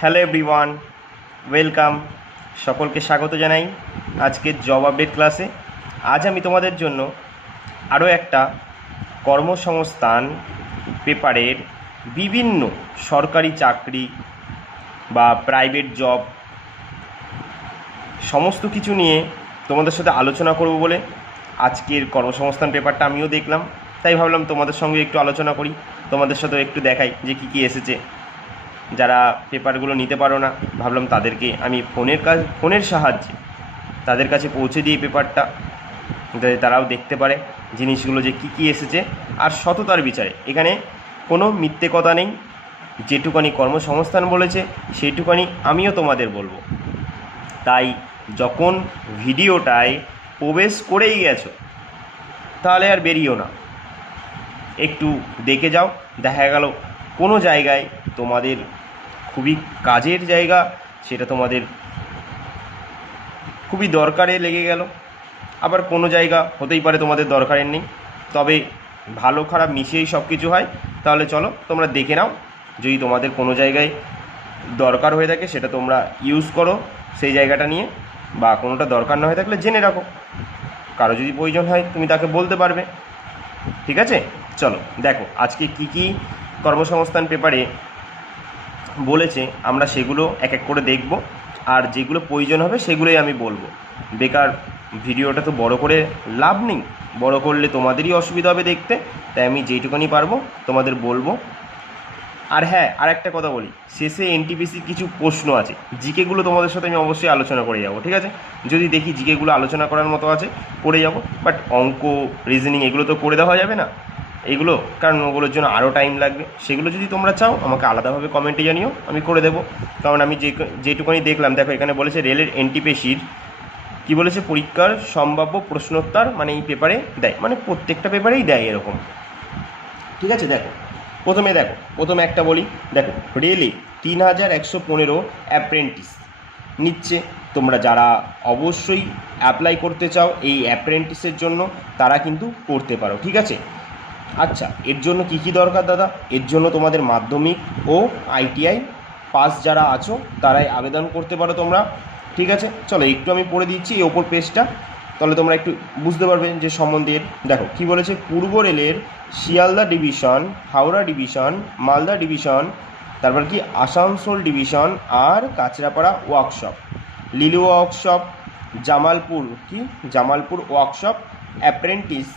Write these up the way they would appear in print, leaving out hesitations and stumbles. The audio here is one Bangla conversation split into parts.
Hello everyone, welcome. সকলকে স্বাগত জানাই আজকের জব আপডেট ক্লাসে। আজ আমি তোমাদের জন্য আরও একটা কর্মসংস্থান পেপারের বিভিন্ন সরকারি চাকরি বা প্রাইভেট জব সমস্ত কিছু নিয়ে তোমাদের সাথে আলোচনা করব বলে আজকের কর্মসংস্থান পেপারটা আমিও দেখলাম, তাই ভাবলাম তোমাদের সঙ্গে একটু আলোচনা করি, তোমাদের সাথেও একটু দেখাই যে কী কী এসেছে। যারা পেপারগুলো নিতে পারো না, ভাবলাম তাদেরকে আমি ফোনের সাহায্যে তাদের কাছে পৌঁছে দিই পেপারটা, যাতে তারাও দেখতে পারে জিনিসগুলো যে কী কী এসেছে। আর সততার বিচারে এখানে কোনো মিথ্যে কথা নেই, যেটুকানি কর্মসংস্থান বলেছে সেইটুকানি আমিও তোমাদের বলবো। তাই যখন ভিডিওটায় প্রবেশ করেই গেছো তাহলে আর বেরিও না, একটু দেখে যাও। দেখা গেল কোনো জায়গায় তোমাদের খুবই কাজের জায়গা, সেটা তোমাদের খুবই দরকারে লেগে গেল, আবার কোনো জায়গা হতেই পারে তোমাদের দরকারের নেই। তবে ভালো খারাপ মিশিয়েই সব কিছু হয়। তাহলে চলো তোমরা দেখে নাও, যদি তোমাদের কোনো জায়গায় দরকার হয়ে থাকে সেটা তোমরা ইউজ করো সেই জায়গাটা নিয়ে, বা কোনোটা দরকার না হয়ে থাকলে জেনে রাখো, কারো যদি প্রয়োজন হয় তুমি তাকে বলতে পারবে। ঠিক আছে, চলো দেখো আজকে কি কি কর্মসংস্থান পেপারে বলেছে আমরা সেগুলো এক এক করে দেখব, আর যেগুলো প্রয়োজন হবে সেগুলোই আমি বলবো। বেকার ভিডিওটা তো বড় করে লাভ নেই, বড় করলে তোমাদেরই অসুবিধা হবে দেখতে, তাই আমি যেইটুকুনি পারবো তোমাদের বলবো। আর হ্যাঁ, আর একটা কথা বলি, শেষে এনটিপিসি কিছু প্রশ্ন আছে, জিকেগুলো তোমাদের সাথে আমি অবশ্যই আলোচনা করে যাবো। ঠিক আছে, যদি দেখি জিকেগুলো আলোচনা করার মতো আছে করে যাব, বাট অঙ্ক রিজনিং এগুলো তো করে দেওয়া যাবে না এইগুলো, কারণ ওগুলোর জন্য আরও টাইম লাগবে। সেগুলো যদি তোমরা চাও আমাকে আলাদাভাবে কমেন্টে জানিও, আমি করে দেবো। কারণ আমি যেটুকুনি দেখলাম, দেখো এখানে বলেছে রেলের এনটিপিসির কী বলেছে, পরীক্ষার সম্ভাব্য প্রশ্নোত্তর মানে এই পেপারে দেয়, মানে প্রত্যেকটা পেপারেই দেয় এরকম। ঠিক আছে, প্রথমে একটা বলি। দেখো রেলে 3115 অ্যাপ্রেন্টিস নিচ্ছে। তোমরা যারা অবশ্যই অ্যাপ্লাই করতে চাও এই অ্যাপ্রেন্টিসের জন্য, তারা কিন্তু করতে পারো। ঠিক আছে, আচ্ছা এর জন্য কি কি দরকার দাদা? এর জন্য তোমাদের মাধ্যমিক ও আইটিআই পাস যারা আছো তারাই আবেদন করতে পারো তোমরা। ঠিক আছে, চলো একটু আমি পড়ে দিচ্ছি এই ওপর পেজটা, তাহলে তোমরা একটু বুঝতে পারবে যে সম্বন্ধে। দেখো কি বলেছে, পূর্ব রেলের Sealdah division, Howrah division, Malda division, তারপর কি আসানসোল ডিভিশন, আর Kanchrapara workshop, Liluah workshop, Jamalpur workshop apprentice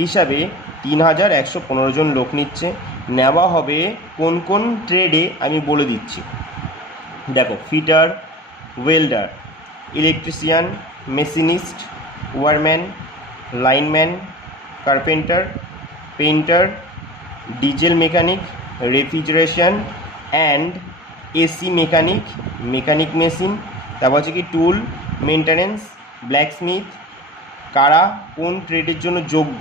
হিসাবে 3115 জন লোক নিচ্ছে। নেওয়া হবে কোন কোন ট্রেডে আমি বলে দিচ্ছি। দেখো fitter, welder, electrician, machinist, wireman, lineman, carpenter, painter, diesel mechanic, refrigeration and AC mechanic, mechanic machine, তারপর হচ্ছে কি টুল মেনটেন্যান্স, ব্ল্যাকস্মিথ। কারা কোন ট্রেডের জন্য যোগ্য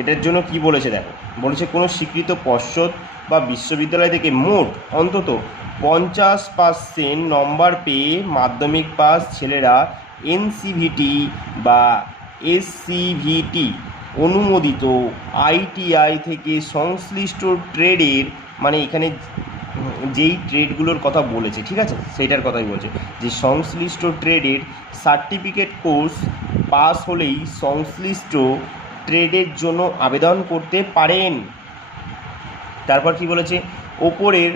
এটার জন্য কি বলেছে দেখো, বলেছে কোনো স্বীকৃত পর্ষদ বা বিশ্ববিদ্যালয় থেকে মোট অন্তত 50% নম্বর পেয়ে মাধ্যমিক পাস ছেলেরা এনসিভিটি বা এসসিভিটি অনুমোদিত আইটিআই থেকে সংশ্লিষ্ট ট্রেডের, মানে এখানে যেই ট্রেডগুলোর কথা বলেছে, ঠিক আছে সেইটার কথাই বলছে, যে সংশ্লিষ্ট ট্রেডের সার্টিফিকেট কোর্স পাস হলেই সংশ্লিষ্ট ট্রেডের জন্য আবেদন করতে পারেন। তারপর কি বলেছে, ওপরের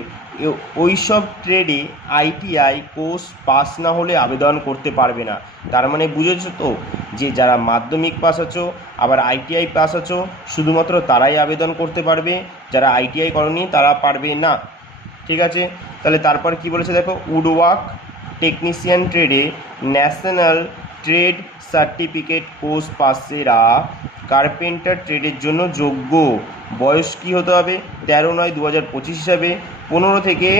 ওইসব ট্রেডে আইটিআই কোর্স পাস না হলে আবেদন করতে পারবে না। তার মানে বুঝেছো তো, যে যারা মাধ্যমিক পাস আছো আবার আইটিআই পাস আছো শুধুমাত্র তারাই আবেদন করতে পারবে, যারা আইটিআই করনি তারা পারবে না। ঠিক আছে, তাহলে তারপর কি বলেছে দেখো, উডওয়ার্ক টেকনিশিয়ান ট্রেডে ন্যাশনাল ট্রেড সার্টিফিকেট কোর্স পাসেরা কার্পেন্টার ট্রেডের জন্য যোগ্য। বয়স কী হতে হবে, 13/9/2025 হিসাবে 15 থেকে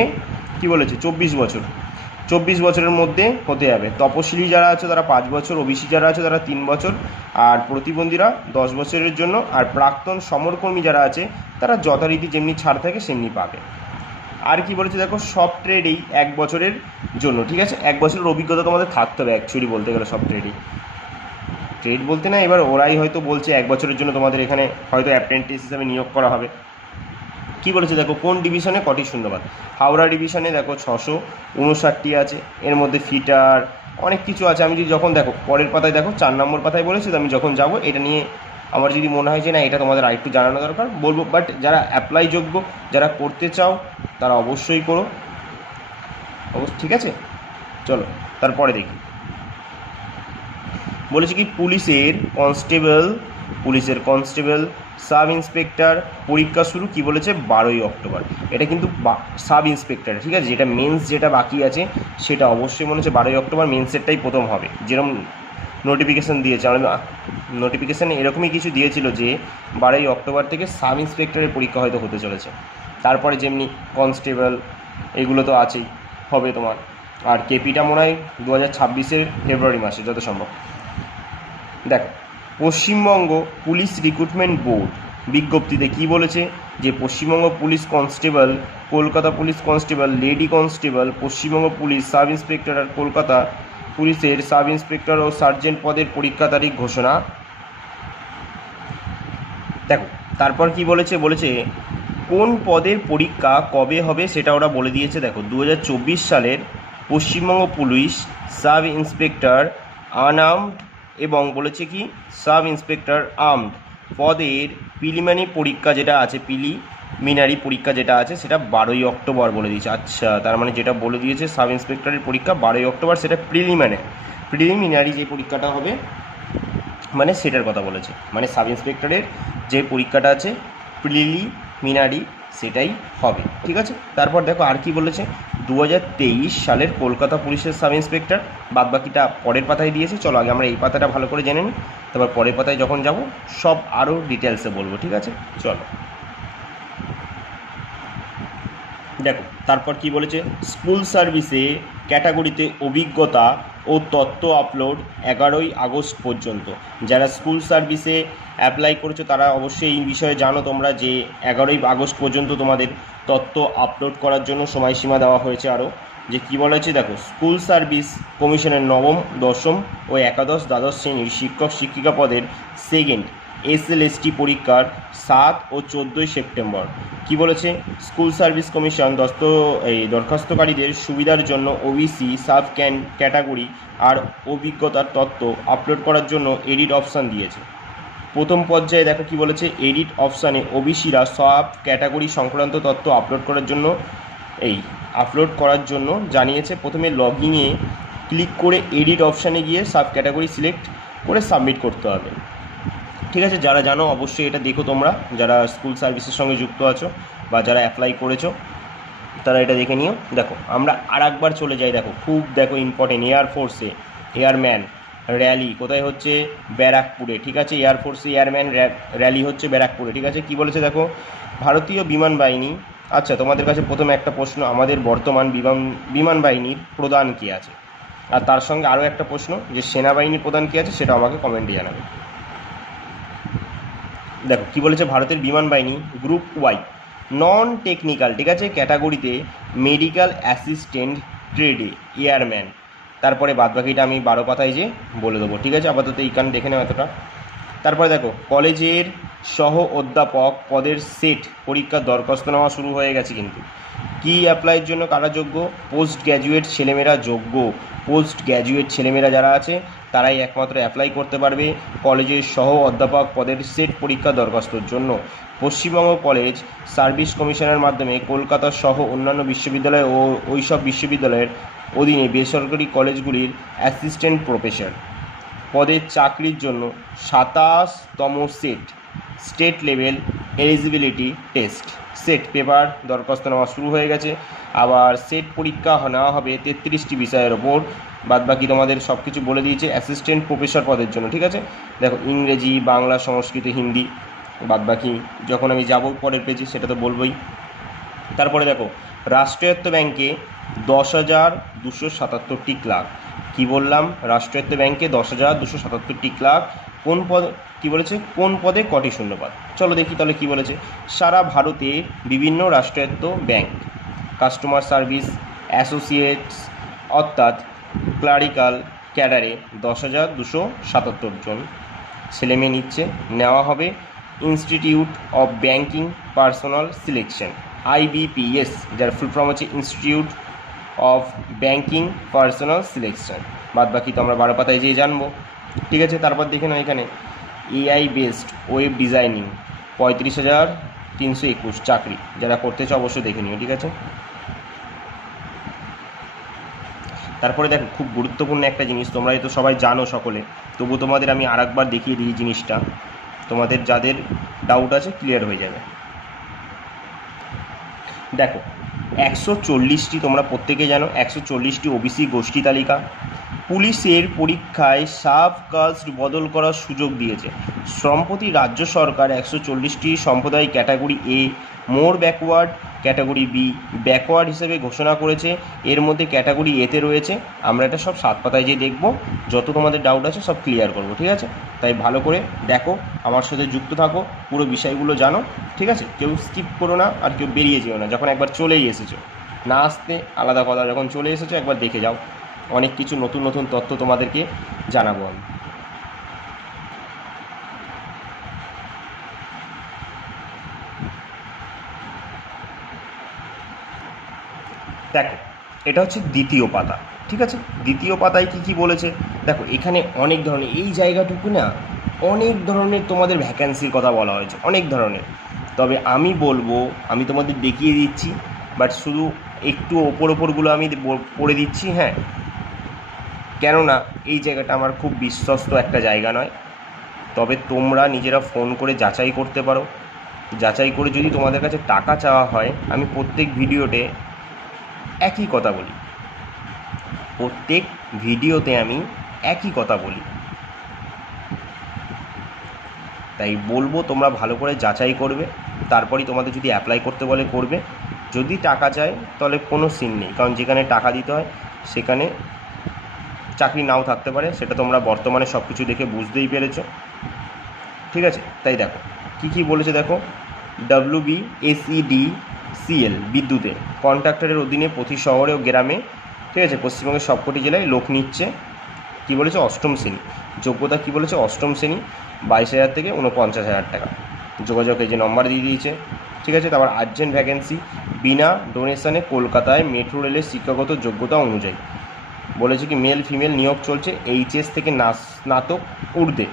কি বলেছে 24 বছরের মধ্যে হতে হবে। তপশিলি যারা আছে তারা 5 বছর, ওবিসি যারা আছে তারা 3 বছর, আর প্রতিবন্ধীরা 10 বছরের জন্য, আর প্রাক্তন সমরকর্মী যারা আছে তারা যথারীতি যেমনি ছাড় থাকে সেমনি পাবে। আর কি বলেছে দেখো, সব ট্রেডেই 1 বছরের জন্য। ঠিক আছে, 1 বছরের অভিজ্ঞতা তোমাদের থাকতে হবে অ্যাকচুয়ালি বলতে গেলে সব ট্রেডেই। ট্রেড বলতে না, এবার ওরাই হয়তো বলছে 1 বছরের জন্য তোমাদের এখানে হয়তো অ্যাপ্রেন্টিস হিসাবে নিয়োগ করা হবে। কী বলেছে দেখো, কোন ডিভিশনে কটি শূন্যপদ। হাওড়া ডিভিশনে দেখো 659টি আছে, এর মধ্যে ফিটার অনেক কিছু আছে। আমি যদি যখন দেখো পরের পাতায় দেখো 4 নম্বর পাতায় বলেছে, তো আমি যখন যাব এটা নিয়ে আমার যদি মনে হয় যে না এটা তোমাদের আরেকটু জানানো দরকার বলবো। বাট যারা অ্যাপ্লাই যোগ্য, যারা করতে চাও তারা অবশ্যই করো, ঠিক আছে। চলো তারপরে দেখি, বলেছে কি পুলিশের কনস্টেবল সাব ইন্সপেক্টর পরীক্ষা শুরু কি বলেছে 12ই অক্টোবর। এটা কিন্তু সাব ইন্সপেক্টর, ঠিক আছে, যেটা মেন্স যেটা বাকি আছে সেটা অবশ্যই মনে হচ্ছে 12ই অক্টোবর মেন্সেরটাই প্রথম হবে। যেরকম নোটিফিকেশান দিয়েছে, নোটিফিকেশানে এরকমই কিছু দিয়েছিল যে 12ই অক্টোবর থেকে সাব ইন্সপেক্টরের পরীক্ষা হয়তো হতে চলেছে। তারপরে যেমনি কনস্টেবল এগুলো তো আছেই, হবে তোমার। আর কেপিটা মনে হয় 2026-এর ফেব্রুয়ারি মাসে যত সম্ভব। দেখো, পশ্চিমবঙ্গ পুলিশ রিক্রুটমেন্ট বোর্ড বিজ্ঞপ্তিতে কি বলেছে যে Paschimbanga police constable, Kolkata police constable, lady constable, Paschimbanga police sub inspector আর কলকাতা পুলিশের সাব ইন্সপেক্টর ও সার্জেন্ট পদের পরীক্ষা তারিখ ঘোষণা। দেখো তারপর কি বলেছে, কোন পদের পরীক্ষা কবে হবে সেটা ওরা বলে দিয়েছে। দেখো 2024 সালের Paschimbanga police sub inspector unarmed এবং বলেছে কি সাব ইন্সপেক্টর আর্মড পদের প্রিলিমিনারি পরীক্ষা যেটা আছে, প্রিলিমিনারি পরীক্ষা যেটা আছে সেটা 12ই অক্টোবর বলে দিয়েছে। আচ্ছা, তার মানে যেটা বলে দিয়েছে সাব ইন্সপেক্টরের পরীক্ষা 12ই অক্টোবর, সেটা প্রিলিমিনারি যে পরীক্ষাটা হবে মানে সেটার কথা বলেছে। মানে সাব ইন্সপেক্টরের যে পরীক্ষাটা আছে প্রিলিমিনারি সেটাই হবে, ঠিক আছে। তারপর দেখো আর কি বলেছে, 2023 সালের কলকাতা পুলিশের সাব ইন্সপেক্টর, বাদবাকিটা পরের পাতায় দিয়েছে। চলো আগে আমরা এই পাতাটা ভালো করে জেনে নিই, তারপর পরের পাতায় যখন যাব সব আরও ডিটেলসে বলবো, ঠিক আছে। চলো দেখো তারপর কি বলেছে, স্কুল সার্ভিসে ক্যাটাগরিতে অভিজ্ঞতা ও তথ্য আপলোড 11ই আগস্ট পর্যন্ত। যারা স্কুল সার্ভিসে অ্যাপ্লাই করেছো তারা অবশ্যই এই বিষয়ে জানো তোমরা যে 11ই আগস্ট পর্যন্ত তোমাদের তথ্য আপলোড করার জন্য সময়সীমা দেওয়া হয়েছে। আরও যে কী বলা হয়েছে দেখো, স্কুল সার্ভিস কমিশনের নবম, দশম ও একাদশ দ্বাদশ শ্রেণীর শিক্ষক শিক্ষিকা পদের সেকেন্ড SLST পরীক্ষার 7 ও 14ই সেপ্টেম্বর। কি বলেছে, স্কুল সার্ভিস কমিশন দরখাস্তকারীদের সুবিধার জন্য OBC সাব ক্যাটাগরি আর অভিজ্ঞতার তথ্য আপলোড করার জন্য এডিট অপশান দিয়েছে। প্রথম পর্যায়ে দেখো কি বলেছে, এডিট অপশানে OBCরা সব ক্যাটাগরি সংক্রান্ত তথ্য আপলোড করার জন্য জানিয়েছে। প্রথমে লগইনে ক্লিক করে এডিট অপশানে গিয়ে সাব ক্যাটাগরি সিলেক্ট করে সাবমিট করতে হবে, ঠিক আছে। যারা জানো অবশ্যই এটা দেখো, তোমরা যারা স্কুল সার্ভিসের সঙ্গে যুক্ত আছো বা যারা অ্যাপ্লাই করেছো তারা এটা দেখে নিও। দেখো আমরা আর একবার চলে যাই, দেখো খুব দেখো ইম্পর্টেন্ট, এয়ারফোর্সে এয়ারম্যান র্যালি কোথায় হচ্ছে, ব্যারাকপুরে, ঠিক আছে। এয়ারফোর্সে এয়ারম্যান র্যালি হচ্ছে ব্যারাকপুরে, ঠিক আছে। কি বলেছে দেখো, ভারতীয় বিমান বাহিনী। আচ্ছা, তোমাদের কাছে প্রথমে একটা প্রশ্ন, আমাদের বর্তমান বিমান বাহিনীর প্রধান কে আছে, আর তার সঙ্গে আরও একটা প্রশ্ন যে সেনাবাহিনীর প্রধান কে আছে সেটা আমাকে কমেন্টে জানাবে। দেখো কি বলেছে, ভারতের বিমান বাহিনী গ্রুপ ওয়াই নন টেকনিক্যাল, ঠিক আছে, ক্যাটাগরিতে মেডিকেল অ্যাসিস্ট্যান্ট ট্রেডে এয়ারম্যান। তারপরে বাদবাকিটা আমি 12 পাতায় যে বলে দেবো, ঠিক আছে। আপাতত এইখানে দেখে নাও এতটা। তারপরে দেখো, কলেজের সহ অধ্যাপক পদের সেট পরীক্ষার দরখাস্ত নেওয়া শুরু হয়ে গেছে। কিন্তু কি অ্যাপ্লাইয়ের জন্য কারা যোগ্য, পোস্ট গ্র্যাজুয়েট ছেলেমেয়েরা যোগ্য। পোস্ট গ্র্যাজুয়েট ছেলেমেয়েরা যারা আছে তারাই একমাত্র অ্যাপ্লাই করতে পারবে কলেজের সহ অধ্যাপক পদের সেট পরীক্ষা দরখাস্তর জন্য। পশ্চিমবঙ্গ কলেজ সার্ভিস কমিশনের মাধ্যমে কলকাতা সহ অন্যান্য বিশ্ববিদ্যালয় ও ওইসব বিশ্ববিদ্যালয়ের অধীনে বেসরকারি কলেজগুলির অ্যাসিস্ট্যান্ট প্রফেসর পদের চাকরির জন্য 27তম state level eligibility test SET paper দরখাস্ত নেওয়া শুরু হয়ে গেছে। আবার সেট পরীক্ষা নেওয়া হবে 33টি বিষয়ের ওপর। বাদবাকি তোমাদের সব কিছু বলে দিয়েছে অ্যাসিস্ট্যান্ট প্রফেসর পদের জন্য, ঠিক আছে। দেখো ইংরেজি, বাংলা, সংস্কৃত, হিন্দি, বাদবাকি যখন আমি যাব পরের পেজে সেটা তো বলবোই। তারপরে দেখো, রাষ্ট্রায়ত্ত ব্যাংকে 10,277টি ক্লার্ক। কী বললাম, রাষ্ট্রায়ত্ত ব্যাংকে 10,277টি ক্লার্ক। কোন পদ, কী বলেছে, কোন পদে কটি শূন্যপদ। চলো দেখি তাহলে কী বলেছে। সারা ভারতে বিভিন্ন রাষ্ট্রায়ত্ত ব্যাংক কাস্টমার সার্ভিস অ্যাসোসিয়েটস অর্থাৎ ক্লারিক্যাল ক্যাডারে 10,277 জন ছেলেমেয়ে নেওয়া হবে। Institute of banking personal selection, IBPS, যার ফুল ফর্ম হচ্ছে institute of banking personal selection. বাদ বাকি তো আমরা 12 পাতায় যেয়ে জানবো। ঠিক আছে, তারপর দেখে নাও এখানে AI বেসড ওয়েব ডিজাইনিং 35,321 চাকরি, যারা করতে চাও অবশ্যই দেখে নিও। ঠিক আছে, তারপরে দেখো খুব গুরুত্বপূর্ণ একটা জিনিস, তোমরা তো সবাই জানো সকলে, তবু তোমাদের আমি আরেকবার দেখিয়ে দিই জিনিসটা, তোমাদের যাদের ডাউট আছে ক্লিয়ার হয়ে যাবে। দেখো 140টি, তোমরা প্রত্যেকে জানো 140টি OBC গোষ্ঠী তালিকা পুলিশের পরীক্ষায় সাব কাস্ট বদল করার সুযোগ দিয়েছে। সম্প্রতি রাজ্য সরকার 140টি সম্প্রদায় category A more backward, category B backward হিসেবে ঘোষণা করেছে। এর মধ্যে ক্যাটাগরি এতে রয়েছে, আমরা এটা সব 7 পাতায় যে দেখব, যত তোমাদের ডাউট আছে সব ক্লিয়ার করব। ঠিক আছে, তাই ভালো করে দেখো, আমার সাথে যুক্ত থাকো, পুরো বিষয়গুলো জানো। ঠিক আছে, কেউ স্কিপ করো না আর কেউ বেরিয়ে যেও না, যখন একবার চলেই এসেছো। না আসতে আলাদা কথা, যখন চলে এসেছো একবার দেখে যাও, অনেক কিছু নতুন নতুন তথ্য তোমাদেরকে জানাবো আমি। দেখো এটা হচ্ছে দ্বিতীয় পাতা। ঠিক আছে, দ্বিতীয় পাতায় কি কি বলেছে দেখো, এখানে অনেক ধরনের, এই জায়গাটুকু না অনেক ধরনের তোমাদের ভ্যাকেন্সির কথা বলা হয়েছে, অনেক ধরনের। তবে আমি বলবো, আমি তোমাদের দেখিয়ে দিচ্ছি, বাট শুধু একটু ওপরগুলো আমি পড়ে দিচ্ছি। হ্যাঁ, কেননা এই জায়গাটা আমার খুব বিশ্বস্ত একটা জায়গা নয়, তবে তোমরা নিজেরা ফোন করে যাচাই করতে পারো। যাচাই করে যদি তোমাদের কাছে টাকা চাওয়া হয়, আমি প্রত্যেক ভিডিওতে একই কথা বলি, প্রত্যেক ভিডিওতে আমি একই কথা বলি, তাই বলবো তোমরা ভালো করে যাচাই করবে, তারপরেই তোমাদের যদি অ্যাপ্লাই করতে বলে করবে। যদি টাকা চায় তাহলে কোনো সিন নেই, কারণ যেখানে টাকা দিতে হয় সেখানে চাকরি নাও থাকতে পারে, সেটা তোমরা বর্তমানে সব কিছু দেখে বুঝতেই পেরেছো। ঠিক আছে, তাই দেখো কি কি বলেছে দেখো, WBSEDCL বিদ্যুতের কন্ট্রাক্টরের অধীনে প্রতি শহরে ও গ্রামে, ঠিক আছে, পশ্চিমবঙ্গের সবকটি জেলায় লোক নিচ্ছে। কী বলেছে, অষ্টম শ্রেণী যোগ্যতা, কী বলেছে, অষ্টম শ্রেণী 22,000 থেকে 49,000 টাকা। যোগাযোগ এই যে নম্বর দিয়ে দিয়েছে। ঠিক আছে, তারপর আর্জেন্ট ভ্যাকেন্সি বিনা ডোনেশনে কলকাতায় মেট্রো রেলের শিক্ষাগত যোগ্যতা অনুযায়ী বলেছে কি মেল ফিমেল নিয়োগ চলছে, HS থেকে স্নাতক ঊর্ধ্বে।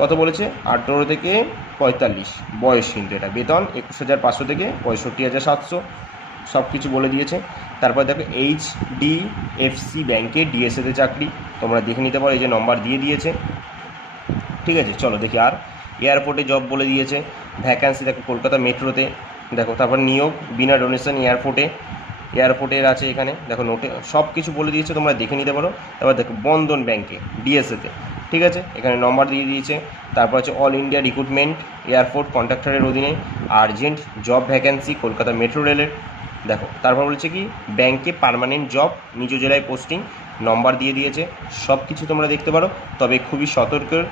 কত বলেছে, 18 থেকে 45 বয়স, কিন্তু এটা বেতন 21,500 থেকে 65,700, সব কিছু বলে দিয়েছে। তারপর দেখো HDFC ব্যাংকে DSA-তে চাকরি, তোমরা দেখে নিতে পারো, এই যে নম্বর দিয়ে দিয়েছে। ঠিক আছে, চলো দেখি। আর এয়ারপোর্টে জব বলে দিয়েছে, ভ্যাকান্সি দেখো কলকাতা মেট্রোতে, দেখো তারপর নিয়োগ বিনা ডোনেশন এয়ারপোর্টের আছে এখানে, দেখো নোটে সব কিছু বলে দিয়েছে, তোমরা দেখে নিতে পারো। তারপর দেখো বন্ধন ব্যাংকে DSA-তে, ঠিক আছে, এখানে নম্বর দিয়ে দিয়েছে। তারপর হচ্ছে অল ইন্ডিয়া রিক্রুটমেন্ট এয়ারপোর্ট কন্ট্রাক্টরের অধীনে urgent job vacancy Kolkata metro রেলের। দেখো তারপর বলছে কি ব্যাংকে পার্মানেন্ট জব নিজ জেলায় পোস্টিং, নম্বর দিয়ে দিয়েছে। সব কিছু তোমরা দেখতে পারো, তবে খুবই সতর্কের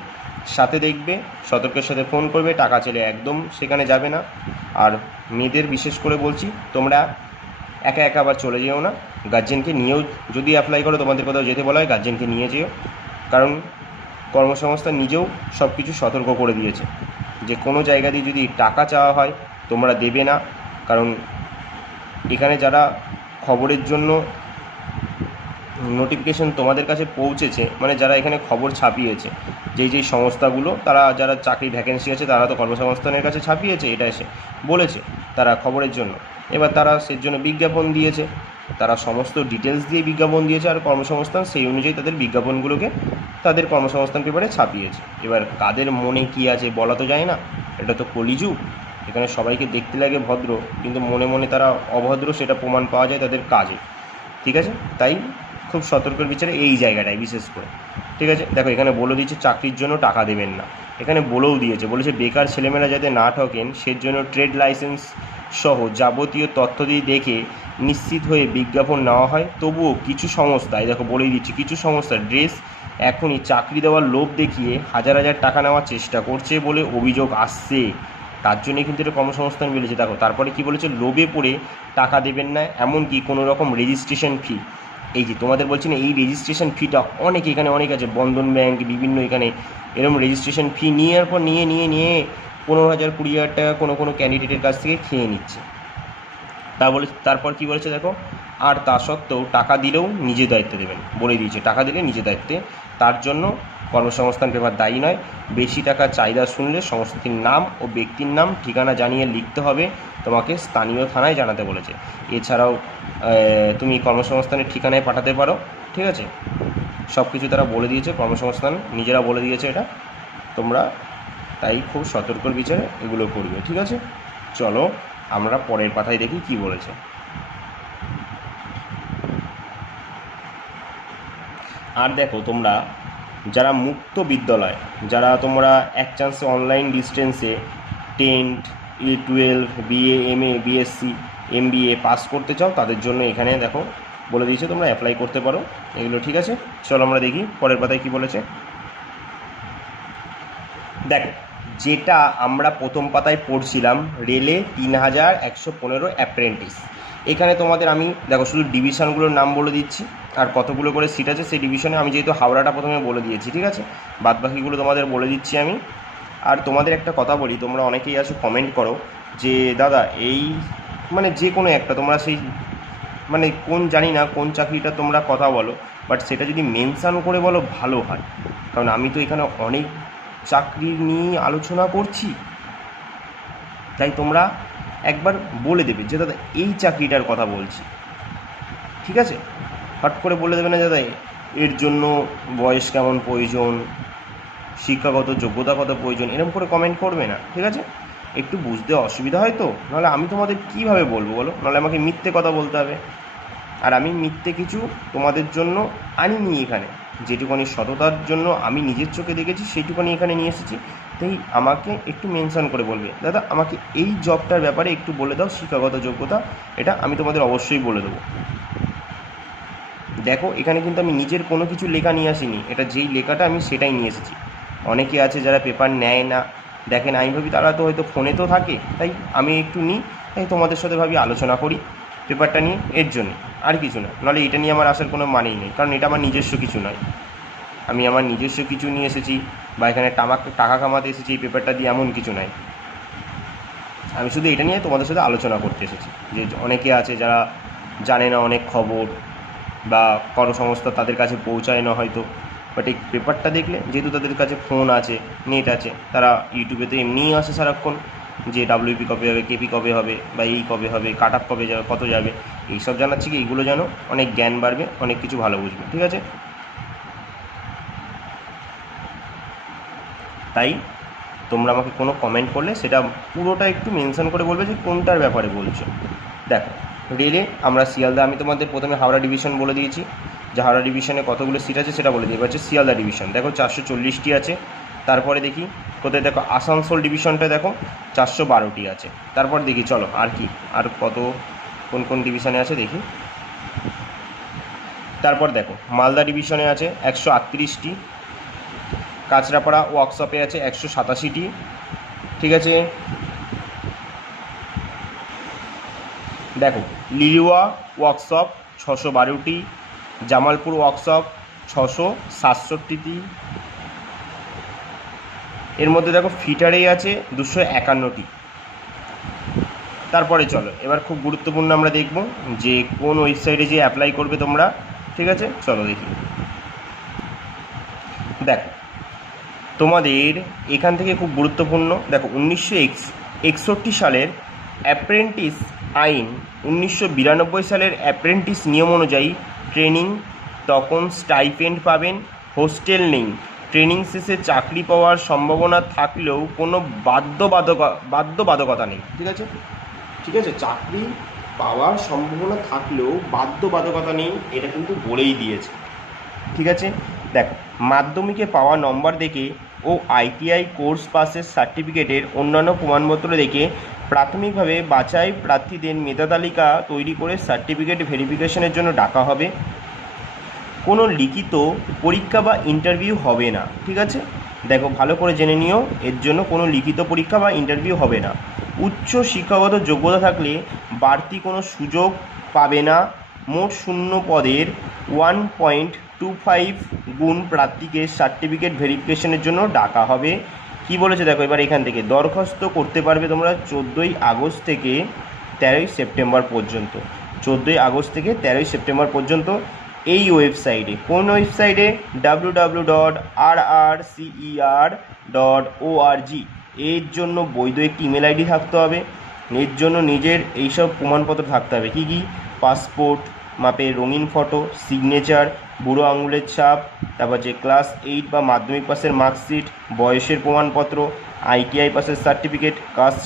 সাথে দেখবে, সতর্কের সাথে ফোন করবে, টাকা চলে একদম সেখানে যাবে না। আর মেয়েদের বিশেষ করে বলছি, তোমরা একা একা আবার চলে যেও না, গার্জেনকে নিয়েও যদি অ্যাপ্লাই করো, তোমাদের কোথাও যেতে বলা হয় গার্জেনকে নিয়ে যেও, কারণ কর্মসংস্থান নিজেও সব কিছু সতর্ক করে দিয়েছে যে কোনো জায়গা দিয়ে যদি টাকা চাওয়া হয় তোমরা দেবে না। কারণ এখানে যারা খবরের জন্য নোটিফিকেশন তোমাদের কাছে পৌঁছেছে, মানে যারা এখানে খবর ছাপিয়েছে, যেই সংস্থাগুলো, তারা যারা চাকরি ভ্যাকেন্সি আছে তারা তো কর্মসংস্থানের কাছে ছাপিয়েছে, এটা এসে বলেছে তারা খবরের জন্য। এবার তারা সেই জন্য বিজ্ঞাপন দিয়েছে, তারা সমস্ত ডিটেলস দিয়ে বিজ্ঞাপন দিয়েছে, আর কর্মসংস্থান সেই অনুযায়ী তাদের বিজ্ঞাপনগুলোকে তাদের কর্মসংস্থান পেপারে ছাপিয়েছে। এবার কাদের মনে কী আছে বলা তো যায় না, এটা তো কলিযুগ, এখানে সবাইকে দেখতে লাগে ভদ্র, কিন্তু মনে মনে তারা অভদ্র, সেটা প্রমাণ পাওয়া যায় তাদের কাজে। ঠিক আছে, তাই খুব সতর্কের বিচারে এই জায়গাটায় বিশেষ করে। ঠিক আছে, দেখো এখানে বলে দিয়েছে চাকরির জন্য টাকা দেবেন না, এখানে বলেও দিয়েছে, বলেছে বেকার ছেলেমেয়েরা যাতে না ঠকেন সেজন্য ট্রেড লাইসেন্স সহ যাবতীয় তথ্য দিয়ে দেখে নিশ্চিত হয়ে বিজ্ঞাপন নেওয়া হয়। তবুও কিছু সংস্থায়, দেখো বলেই দিচ্ছি, কিছু সংস্থা ড্রেস এখনই চাকরি দেওয়ার লোভ দেখিয়ে হাজার হাজার টাকা নেওয়ার চেষ্টা করছে বলে অভিযোগ আসছে, তার জন্যই কিন্তু এটা কর্মসংস্থান মিলেছে। দেখো তারপরে কি বলেছে, লোভে পড়ে টাকা দেবেন না, এমনকি কোনো রকম রেজিস্ট্রেশন ফি, এই যে তোমাদের বলছি না, এই রেজিস্ট্রেশন ফিটা এখানে অনেক আছে, বন্ধন ব্যাংক বিভিন্ন এখানে এরকম রেজিস্ট্রেশন ফি নেওয়ার পর নিয়ে 15,000 20,000 টাকা কোনো কোনো ক্যান্ডিডেটের কাছ থেকে খেয়ে নিচ্ছে। তারপর কি বলেছে দেখো, আর তা সত্ত্বেও টাকা দিলেও নিজের দায়িত্বে দেবেন, বলে দিয়েছে টাকা দিলে নিজের দায়িত্বে। তার জন্য কর্মসংস্থান পেপার দায়ী নয়। বেশি টাকা চাহিদা শুনলে সংস্থাটির নাম ও ব্যক্তির নাম ঠিকানা জানিয়ে লিখতে হবে, তোমাকে স্থানীয় থানায় জানাতে বলেছে। এছাড়াও তুমি কর্মসংস্থানের ঠিকানায় পাঠাতে পারো, ঠিক আছে। সব কিছু তারা বলে দিয়েছে, কর্মসংস্থান নিজেরা বলে দিয়েছে এটা, তোমরা তাই খুব সতর্কর বিচারে এগুলো করবে, ঠিক আছে। চলো আমরা পরের পাতায় দেখি কি বলেছে। আর দেখো, তোমরা যারা মুক্ত বিদ্যালয়, যারা তোমরা এক চান্সে অনলাইন ডিস্টেন্সে 10th 12 BA MA BSc MBA pass করতে চাও, তাদের জন্য এখানে দেখো বলে দিয়েছে তোমরা অ্যাপ্লাই করতে পারো এগুলো, ঠিক আছে। চলো আমরা দেখি পরের পাতায় কি বলেছে। দেখো, যেটা আমরা প্রথম পাতায় পড়ছিলাম, রেলে 3,115 অ্যাপ্রেন্টিস। এখানে তোমাদের আমি দেখো শুধু ডিভিশনগুলোর নাম বলে দিচ্ছি, আর কতগুলো করে সিট আছে সেই ডিভিশনে। আমি যেহেতু হাওড়াটা প্রথমে বলে দিয়েছি, ঠিক আছে, বাদবাকিগুলো তোমাদের বলে দিচ্ছি আমি। আর তোমাদের একটা কথা বলি, তোমরা অনেকেই আছো কমেন্ট করো যে দাদা এই মানে যে কোনো একটা তোমরা সেই মানে কোন জানি না কোন চাকরিটা তোমরা কথা বলো, বাট সেটা যদি মেনশান করে বলো ভালো হয়, কারণ আমি তো এখানে অনেক চাকরি নিয়ে আলোচনা করছি। তাই তোমরা একবার বলে দেবে যে দাদা এই চাকরিটার কথা বলছি, ঠিক আছে। হট করে বলে দেবে না দাদা এর জন্য বয়স কেমন প্রয়োজন, শিক্ষাগত যোগ্যতা কত প্রয়োজন, এরকম করে কমেন্ট করবে না, ঠিক আছে। একটু বুঝতে অসুবিধা হয় তো, নাহলে আমি তোমাদের কীভাবে বলবো বলো, নাহলে আমাকে মিথ্যে কথা বলতে হবে। আর আমি মিথ্যে কিছু তোমাদের জন্য আনিনি এখানে, যেটুকুনি সততার জন্য আমি নিজের চোখে দেখেছি সেইটুকুনি এখানে নিয়ে এসেছি। তাই আমাকে একটু মেনশন করে বলবে দাদা আমাকে এই জবটার ব্যাপারে একটু বলে দাও, শিক্ষাগত যোগ্যতা, এটা আমি তোমাদের অবশ্যই বলে দেবো। দেখো এখানে কিন্তু আমি নিজের কোনো কিছু লেখা নিয়ে আসিনি, এটা যেই লেখাটা আমি সেটাই নিয়ে এসেছি। অনেকে আছে যারা পেপার নেয় না, দেখেন, আমি ভাবি তারা তো হয়তো ফোনে তো থাকে, তাই আমি একটু নিই, তাই তোমাদের সাথে ভাবি আলোচনা করি পেপারটা নিয়ে, এর জন্য আর কিছু না। নাহলে এটা নিয়ে আমার আসার কোনো মানেই নেই, কারণ এটা আমার নিজস্ব কিছু নয়। আমি আমার নিজস্ব কিছু নিয়ে এসেছি বা এখানে টাকা কামাতে এসেছি এই পেপারটা দিয়ে, এমন কিছু নাই। আমি শুধু এটা নিয়ে তোমাদের সাথে আলোচনা করতে এসেছি, যে অনেকে আছে যারা জানে না অনেক খবর, বা কর্মসংস্থা তাদের কাছে পৌঁছায় না হয়তো, বাট এই পেপারটা দেখলে যেহেতু তাদের কাছে ফোন আছে, নেট আছে, তারা ইউটিউবে তো এমনিই আসে সারাক্ষণ যে ডাব্লিউপি কবে হবে, কেপি কবে হবে, বা এই কবে হবে, কাট আপ কবে যাবে, কত যাবে, এইসব জানাচ্ছি কি এইগুলো জানো, অনেক জ্ঞান বাড়বে, অনেক কিছু ভালো বুঝবে, ঠিক আছে। তাই তোমরা আমাকে কোনো কমেন্ট করলে সেটা পুরোটা একটু মেনশন করে বলবে যে কোনটার ব্যাপারে বলছো। দেখো রেলে আমরা শিয়ালদা, আমি তোমাদের প্রথমে হাওড়া ডিভিশন বলে দিয়েছি, যে হাওড়া ডিভিশনে কতগুলো সিট আছে সেটা বলে দিই। এবার হচ্ছে শিয়ালদা ডিভিশন, দেখো 440টি আছে। তারপরে দেখি কোথায়, দেখো আসানসোল ডিভিশনটা দেখো 412টি আছে। তারপর দেখি চলো আর কি, আর কত কোন কোন ডিভিশনে আছে দেখি। তারপর দেখো মালদা ডিভিশনে আছে 138টি, কাঁচরাপাড়া ওয়ার্কশপে আছে 187টি, ঠিক আছে। দেখো লিলুয়া ওয়ার্কশপ 612টি, জামালপুর ওয়ার্কশপ 667টি, এর মধ্যে দেখো ফিটারেই আছে 251টি। তারপরে চলো এবার খুব গুরুত্বপূর্ণ আমরা দেখব যে কোন ওয়েবসাইটে যে অ্যাপ্লাই করবে তোমরা, ঠিক আছে। চলো দেখি। দেখো তোমাদের এখান থেকে খুব গুরুত্বপূর্ণ, দেখো 1961 সালের অ্যাপ্রেন্টিস আইন, 1992 সালের অ্যাপ্রেন্টিস নিয়ম অনুযায়ী ট্রেনিং, তখন স্টাইপেন্ড পাবেন, হোস্টেল নেই, ট্রেনিং শেষে চাকরি পাওয়ার সম্ভাবনা থাকলেও কোনো বাধ্যবাধকতা নেই, ঠিক আছে, ঠিক আছে। চাকরি পাওয়ার সম্ভাবনা থাকলেও বাধ্যবাধকতা নেই, এটা কিন্তু বলেই দিয়েছে, ঠিক আছে। দেখো মাধ্যমিকে পাওয়া নম্বর দেখে ও আইটিআই কোর্স পাসের সার্টিফিকেটের অন্যান্য প্রমাণপত্র দেখে প্রাথমিকভাবে বাছাই প্রার্থীদের মেধা তালিকা তৈরি করে সার্টিফিকেট ভেরিফিকেশনের জন্য ডাকা হবে। কোনো লিখিত পরীক্ষা বা ইন্টারভিউ হবে না, ঠিক আছে। দেখো ভালো করে জেনে নিও, এর জন্য কোনো লিখিত পরীক্ষা বা ইন্টারভিউ হবে না। উচ্চ শিক্ষাগত যোগ্যতা থাকলে বাড়তি কোনো সুযোগ পাবে না। মোট শূন্য পদের 1.25 গুণ প্রার্থীকে সার্টিফিকেট ভেরিফিকেশনের জন্য ডাকা হবে। কি বলেছে দেখো এবার এখান থেকে দরখাস্ত করতে পারবে তোমরা 14ই আগস্ট থেকে 13ই সেপ্টেম্বর পর্যন্ত। 14ই আগস্ট থেকে 13ই সেপ্টেম্বর পর্যন্ত এই ওয়েবসাইটে। কোন ওয়েবসাইটে? www.rrcer.org। এর জন্য বৈধ একটি ইমেল আইডি থাকতে হবে, এর জন্য নিজের এইসব প্রমাণপত্র থাকতে হবে। কি কি? পাসপোর্ট মাপের রঙিন ফটো, সিগনেচার, বুড়ো আঙুলের ছাপ, তারপর যে ক্লাস 8 বা মাধ্যমিক পাসের মার্কশিট, বয়সের প্রমাণপত্র, ITI পাসের সার্টিফিকেট, কাস্ট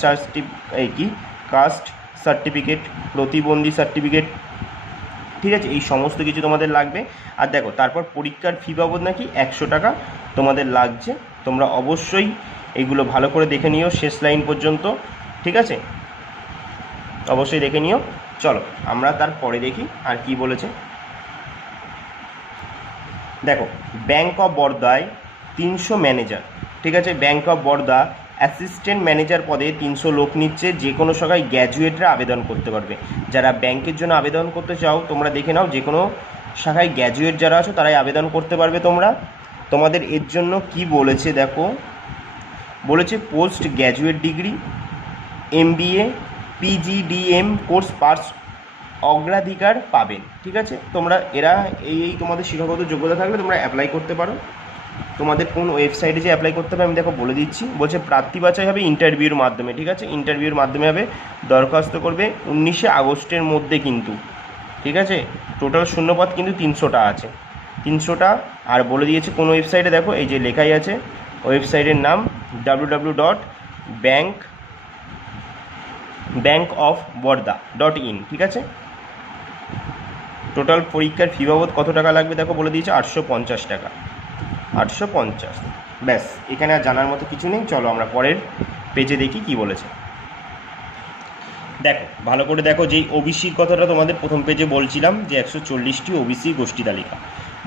সার্টিফিকেট, প্রতিবন্ধী সার্টিফিকেট। ঠিক আছে, এই সমস্ত কিছু তোমাদের লাগবে। আর দেখো তারপর পরীক্ষার ফি বাবদ নাকি 100 টাকা তোমাদের লাগছে। তোমরা অবশ্যই এইগুলো ভালো করে দেখে নিও শেষ লাইন পর্যন্ত। ঠিক আছে, অবশ্যই দেখে নিও। চলো আমরা তারপরে দেখি আর কি বলেছে। দেখো ব্যাঙ্ক অফ বরোদায় 300 ম্যানেজার। ঠিক আছে, bank of Baroda assistant manager পদে 300 লোক নিচ্ছে। যে কোনো শাখায় গ্র্যাজুয়েটরা আবেদন করতে পারবে। যারা ব্যাংকের জন্য আবেদন করতে চাও তোমরা দেখে নাও, যে কোনো শাখায় গ্র্যাজুয়েট যারা আছো তারাই আবেদন করতে পারবে তোমরা। তোমাদের এর জন্য কি বলেছে দেখো, বলেছে post graduate degree, MBA, PGDM course pass অগ্রাধিকার পাবেন। ঠিক আছে, তোমরা এরা এই তোমাদের শিক্ষাগত যোগ্যতা থাকলে তোমরা অ্যাপ্লাই করতে পারো। তোমাদের কোন ওয়েবসাইটে যে অ্যাপ্লাই করতে হবে আমি দেখো বলে দিচ্ছি। বলছে প্রার্থী বাছাই হবে ইন্টারভিউর মাধ্যমে। ঠিক আছে, ইন্টারভিউর মাধ্যমে হবে। দরখাস্ত করবে 19শে আগস্টের মধ্যে কিন্তু। ঠিক আছে, টোটাল শূন্যপদ কিন্তু 300টা আছে, 300টা। আর বলে দিয়েছে কোন ওয়েবসাইটে, দেখো এই যে লেখাই আছে ওয়েবসাইটের নাম www.bankofbaroda.in। ঠিক আছে, টোটাল পরীক্ষার ফি বাবদ কত টাকা লাগবে দেখো বলে দিয়েছে 850 টাকা। 850, ব্যাস। এখানে আর জানার মতো কিছু নেই। চলো আমরা পরের পেজে দেখি কি বলেছে। দেখো ভালো করে দেখো, যেই ওবিসির কথাটা তোমাদের প্রথম পেজে বলছিলাম যে 140টি ওবিসি গোষ্ঠী তালিকা।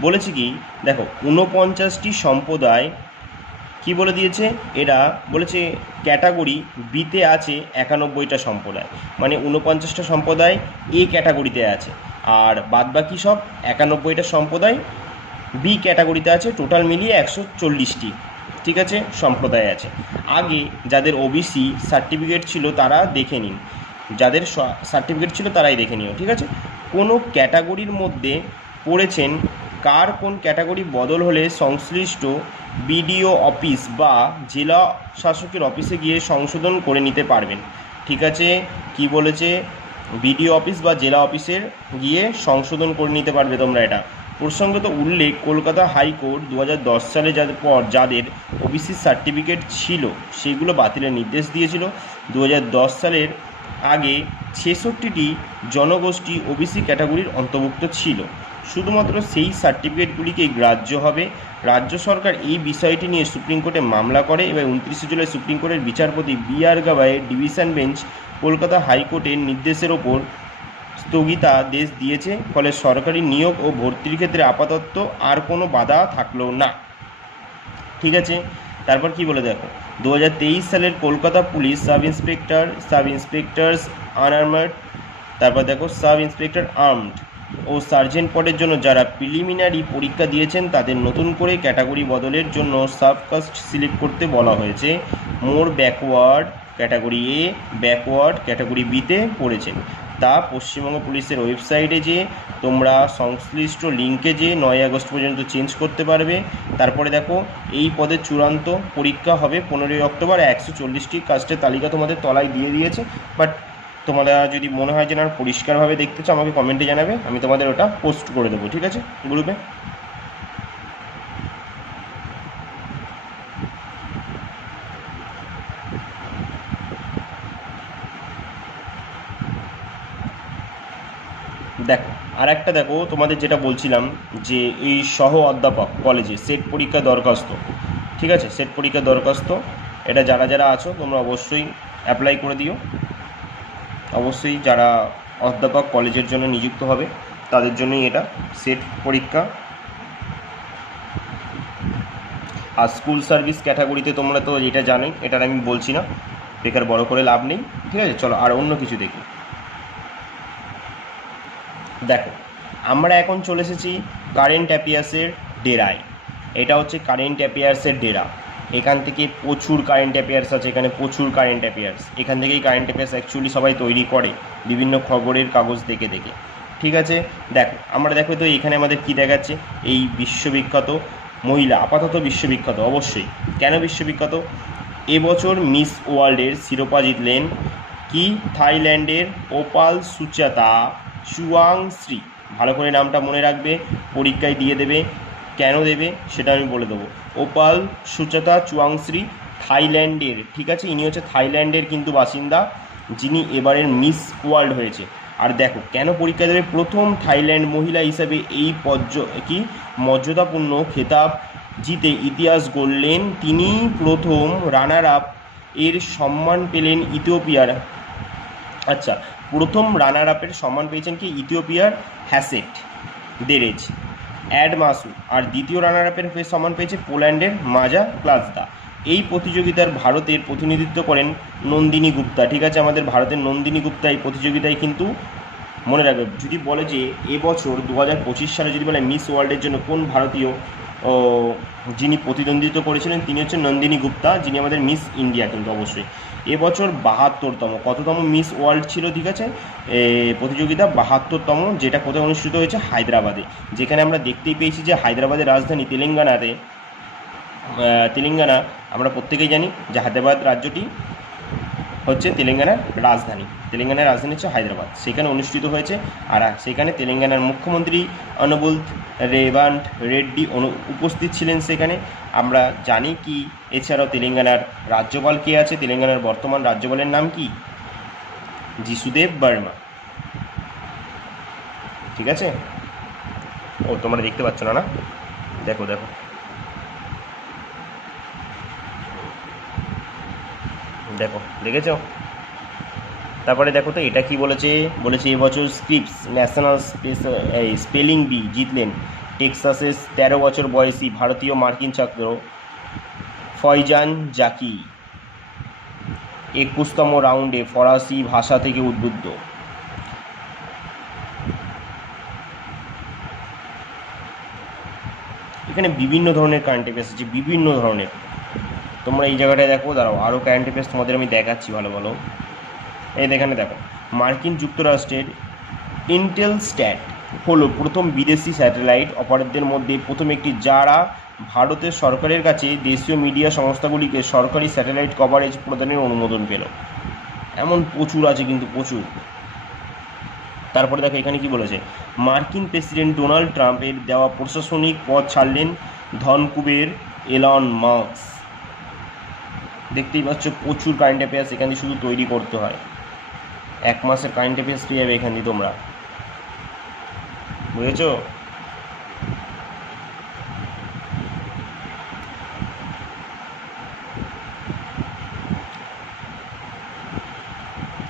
বলেছে কি দেখো 49টি সম্প্রদায় কি বলে দিয়েছে এরা, বলেছে ক্যাটাগরি বিতে আছে 91টা সম্প্রদায়, মানে 49টা সম্প্রদায় এ ক্যাটাগরিতে আছে, আর বাদবাকি সব 91টা সম্প্রদায় বি ক্যাটাগরিতে আছে। টোটাল মিলিয়ে 140টি ঠিক আছে সম্প্রদায় আছে। আগে যাদের ওবিসি সার্টিফিকেট ছিল তারা দেখে নিন, যাদের সার্টিফিকেট ছিল তারাই দেখে নিও। ঠিক আছে, কোনো ক্যাটাগরির মধ্যে পড়েছেন, কার কোন ক্যাটাগরি বদল হলে সংশ্লিষ্ট বিডিও অফিস বা জেলা শাসকের অফিসে গিয়ে সংশোধন করে নিতে পারবেন। ঠিক আছে, কি বলেছে? বিডিও অফিস বা জেলা অফিসের গিয়ে সংশোধন করে নিতে পারবে তোমরা। এটা প্রসঙ্গত উল্লেখ, কলকাতা হাইকোর্ট 2010 সালে যাদের ওবিসি সার্টিফিকেট ছিল সেগুলো বাতিলের নির্দেশ দিয়েছিল। 2010 সালের আগে 66টি জনগোষ্ঠী ওবিসি ক্যাটাগরির অন্তর্ভুক্ত ছিল। শুধুমাত্র সেই সার্টিফিকেটগুলিকেই গ্রাহ্য হবে। রাজ্য সরকার এই বিষয়টি নিয়ে সুপ্রিম কোর্টে মামলা করে এবং 29শে জুলাই সুপ্রিম কোর্টের বিচারপতি BR গাভাইয়ের ডিভিশন বেঞ্চ কলকাতা হাইকোর্টের নির্দেশের ওপর স্থগিতাদেশ দিয়েছে। ফলে সরকারি নিয়োগ ও ভর্তির ক্ষেত্রে আপাতত আর কোনো বাধা থাকলো না। ঠিক আছে, তারপর কি বলে দেখো 2023 সালের কলকাতা পুলিশ সাব ইন্সপেক্টরস আনআর্মার্ড, তারপর দেখো সাব ইন্সপেক্টর আর্মড ও সার্জেন্ট পদের জন্য যারা প্রিলিমিনারি পরীক্ষা দিয়েছেন তাদের নতুন করে ক্যাটাগরি বদলের জন্য সাবকাস্ট সিলেক্ট করতে বলা হয়েছে। মোর ব্যাকওয়ার্ড ক্যাটাগরি এ, ব্যাকওয়ার্ড ক্যাটাগরি বিতে পড়েছেন, তা পশ্চিমবঙ্গ পুলিশের ওয়েবসাইটে যে তোমরা সংশ্লিষ্ট লিঙ্কে যে 9 আগস্ট পর্যন্ত চেঞ্জ করতে পারবে। তারপরে দেখো এই পদের চূড়ান্ত পরীক্ষা হবে 15ই অক্টোবর। 140টি কাস্টের তালিকা তোমাদের তলায় দিয়ে দিয়েছে, বাট তোমরা যদি মনে হয় যে না পরিষ্কারভাবে দেখতে চাও আমাকে কমেন্টে জানাবে, আমি তোমাদের ওটা পোস্ট করে দেবো। ঠিক আছে, গ্রুপে। দেখো আর একটা দেখো তোমাদের যেটা বলছিলাম যে এই সহ অধ্যাপক কলেজে সেট পরীক্ষা দরখাস্ত। ঠিক আছে, সেট পরীক্ষা দরখাস্ত এটা যারা যারা আছো তোমরা অবশ্যই অ্যাপ্লাই করে দিও। অবশ্যই যারা অধ্যাপক কলেজের জন্য নিযুক্ত হবে তাদের জন্যই এটা সেট পরীক্ষা। আর স্কুল সার্ভিস ক্যাটাগরিতে তোমরা তো এটা জানোই, এটার আমি বলছি না, বেকার বড় করে লাভ নেই। ঠিক আছে, চলো আর অন্য কিছু দেখি। দেখো আমরা এখন চলে এসেছি কারেন্ট অ্যাফেয়ার্সের ডেরায়। এটা হচ্ছে কারেন্ট অ্যাফেয়ার্সের ডেরা। এখান থেকে প্রচুর কারেন্ট অ্যাফেয়ার্স আছে, এখানে প্রচুর কারেন্ট অ্যাফেয়ার্স, এখান থেকেই কারেন্ট অ্যাফেয়ার্স অ্যাকচুয়ালি সবাই তৈরি করে বিভিন্ন খবরের কাগজ দেখে দেখে। ঠিক আছে, দেখো আমরা দেখো তো এখানে আমাদের কি দেখাচ্ছে, এই বিশ্ববিখ্যাত মহিলা, আপাতত বিশ্ববিখ্যাত অবশ্যই। কেন বিশ্ববিখ্যাত? এবছর মিস ওয়ার্ল্ডের শিরোপা জিতলেন কি, থাইল্যান্ডের ওপাল সুচাতা চুয়াংশ্রী। ভালো করে নামটা মনে রাখবে, পরীক্ষায় দিয়ে দেবে, কেন দেবে সেটা আমি বলে দেবো। ওপাল সুচাতা চুয়াংশ্রী থাইল্যান্ডের, ঠিক আছে, ইনি হচ্ছে থাইল্যান্ডের কিন্তু বাসিন্দা, যিনি এবারের মিস ওয়ার্ল্ড হয়েছে। আর দেখো কেন পরীক্ষা দেবে, প্রথম থাইল্যান্ড মহিলা হিসাবে এই মর্যাদাপূর্ণ খেতাব জিতে ইতিহাস গড়লেন তিনি। প্রথম রানার আপ এর সম্মান পেলেন ইথিওপিয়ার, আচ্ছা, প্রথম রানার আপের সম্মান পেয়েছেন কি, ইথিওপিয়ার হ্যাসেট দেরেজ অ্যাডমাসু, আর দ্বিতীয় রানার আপের সম্মান পেয়েছে পোল্যান্ডের মাজা ক্লাজদা। এই প্রতিযোগিতার ভারতের প্রতিনিধিত্ব করেন নন্দিনী গুপ্তা। ঠিক আছে, আমাদের ভারতের নন্দিনী গুপ্তা এই প্রতিযোগিতায় কিন্তু মনে রাখবে। যদি বলে যে এবছর 2025 সালে যদি বলে মিস ওয়ার্ল্ডের জন্য কোন ভারতীয় যিনি প্রতিদ্বন্দ্বিত্ব করেছিলেন, তিনি হচ্ছেন নন্দিনী গুপ্তা, যিনি আমাদের মিস ইন্ডিয়া কিন্তু অবশ্যই। এবছর 72তম, কততম মিস ওয়ার্ল্ড ছিল, ঠিক আছে, প্রতিযোগিতা 72তম, যেটা কোথায় অনুষ্ঠিত হয়েছে, হায়দ্রাবাদে। যেখানে আমরা দেখতেই পেয়েছি যে হায়দ্রাবাদের রাজধানী তেলেঙ্গানা, আমরা প্রত্যেকেই জানি যে হায়দ্রাবাদ রাজ্যটি হচ্ছে তেলেঙ্গানার রাজধানী, তেলেঙ্গানার রাজধানী হচ্ছে হায়দ্রাবাদ, সেখানে অনুষ্ঠিত হয়েছে। আর সেখানে তেলেঙ্গানার মুখ্যমন্ত্রী অনুবুল রেভান্ট রেড্ডি উপস্থিত ছিলেন সেখানে, আমরা জানি কি। এছাড়াও তেলেঙ্গানার রাজ্যপাল কে আছে, তেলেঙ্গানার বর্তমান রাজ্যপালের নাম কি, যিশুদেব বর্মা। ঠিক আছে, ও তোমরা দেখতে পাচ্ছ না, দেখো দেখো, দেখো দেখেছ। তারপরে দেখো তো এটা কি বলেছে, এবছর স্ক্রিপস ন্যাশনাল স্পেলিং বি জিতলেন টেক্সাসের 13 বছর বয়সী ভারতীয় মার্কিন ছাত্র ফয়জান জাকি। 21তম রাউন্ডে ফরাসি ভাষা থেকে উদ্বুদ্ধ। এখানে বিভিন্ন ধরনের কারেন্ট অ্যাফেয়ার্স আছে, বিভিন্ন ধরনের। তোমরা এই জায়গাটায় দেখো, দাঁড়াও আরও কারেন্ট অ্যাফেয়ার্স তোমাদের আমি দেখাচ্ছি ভালো ভালো। এই এখানে দেখো, মার্কিন যুক্তরাষ্ট্রের ইন্টেলস্ট্যাট হলো প্রথম বিদেশি স্যাটেলাইট অপারেটরদের মধ্যে প্রথম একটি, যারা ভারতের সরকারের কাছে দেশীয় মিডিয়া সংস্থাগুলিকে সরকারি স্যাটেলাইট কভারেজ প্রদানের অনুমোদন পেল। এমন প্রচুর আছে কিন্তু, প্রচুর। তারপরে দেখো এখানে কি বলেছে, মার্কিন প্রেসিডেন্ট ডোনাল্ড ট্রাম্পের দেওয়া প্রশাসনিক পদ ছাড়লেন ধনকুবের এলন মাস্ক। দেখতেই পাচ্ছ প্রচুর কারেন্ট অ্যাফেয়ার্স এখান থেকে শুধু তৈরি করতে হয়, 1 মাসের কারেন্ট অ্যাফেয়ার্স পেয়ে যাবে এখান দিয়ে তোমরা, বুঝেছ।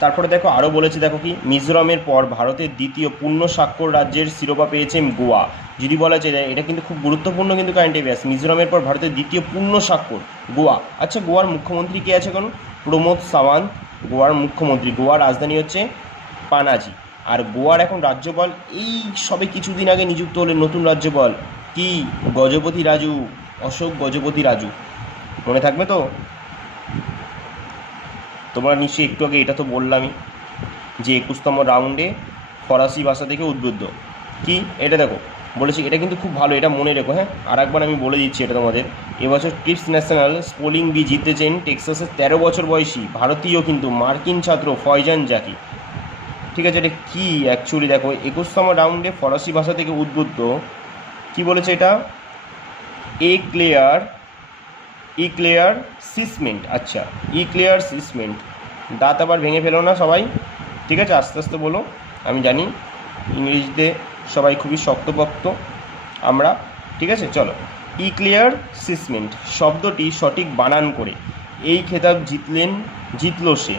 তারপরে দেখো আরও বলেছে, দেখো কি, মিজোরামের পর ভারতের দ্বিতীয় পূর্ণ স্বাক্ষর রাজ্যের শিরোপা পেয়েছে গোয়া। যদি বলা যায়, এটা কিন্তু খুব গুরুত্বপূর্ণ কিন্তু কারেন্ট অ্যাফেয়ার্স, মিজোরামের পর ভারতের দ্বিতীয় পূর্ণ স্বাক্ষর গোয়া। আচ্ছা, গোয়ার মুখ্যমন্ত্রী কে আছে, কারণ প্রমোদ সাওয়ান্ত গোয়ার মুখ্যমন্ত্রী, গোয়ার রাজধানী হচ্ছে পানাজি। আর গোয়ার এখন রাজ্যপাল এই সবে কিছুদিন আগে নিযুক্ত হলেন নতুন রাজ্যপাল, কি, গজপতি রাজু, অশোক গজপতি রাজু, মনে থাকবে তো। তোমরা নিশ্চয়ই একটু আগে এটা তো বললামই যে 21তম রাউন্ডে ফরাসি ভাষা থেকে উদ্বুদ্ধ। কি, এটা দেখো বলেছি, এটা কিন্তু খুব ভালো, এটা মনে রেখো। হ্যাঁ, আর একবার আমি বলে দিচ্ছি এটা তোমাদের। এবছর টিপস ন্যাশনাল স্পেলিং বি জিতেছেন টেক্সাসের 13 বছর বয়সী ভারতীয় কিন্তু মার্কিন ছাত্র ফয়জান জাকি। ঠিক আছে, এটা কি অ্যাকচুয়ালি দেখো, 21তম রাউন্ডে ফরাসি ভাষা থেকে উদ্বুদ্ধ। কি বলেছে এটা, ইক্লেয়ার সিসমেন্ট। আচ্ছা, ইক্লেয়ার সিসমেন্ট, দাঁত আবার ভেঙে ফেলো না সবাই, ঠিক আছে, আস্তে আস্তে বলো। আমি জানি ইংরেজিতে সবাই খুবই শক্তপোক্ত আমরা, ঠিক আছে, চলো। ইক্লেয়ার সিসমেন্ট শব্দটি সঠিক বানান করে এই খেতাব জিতল সে।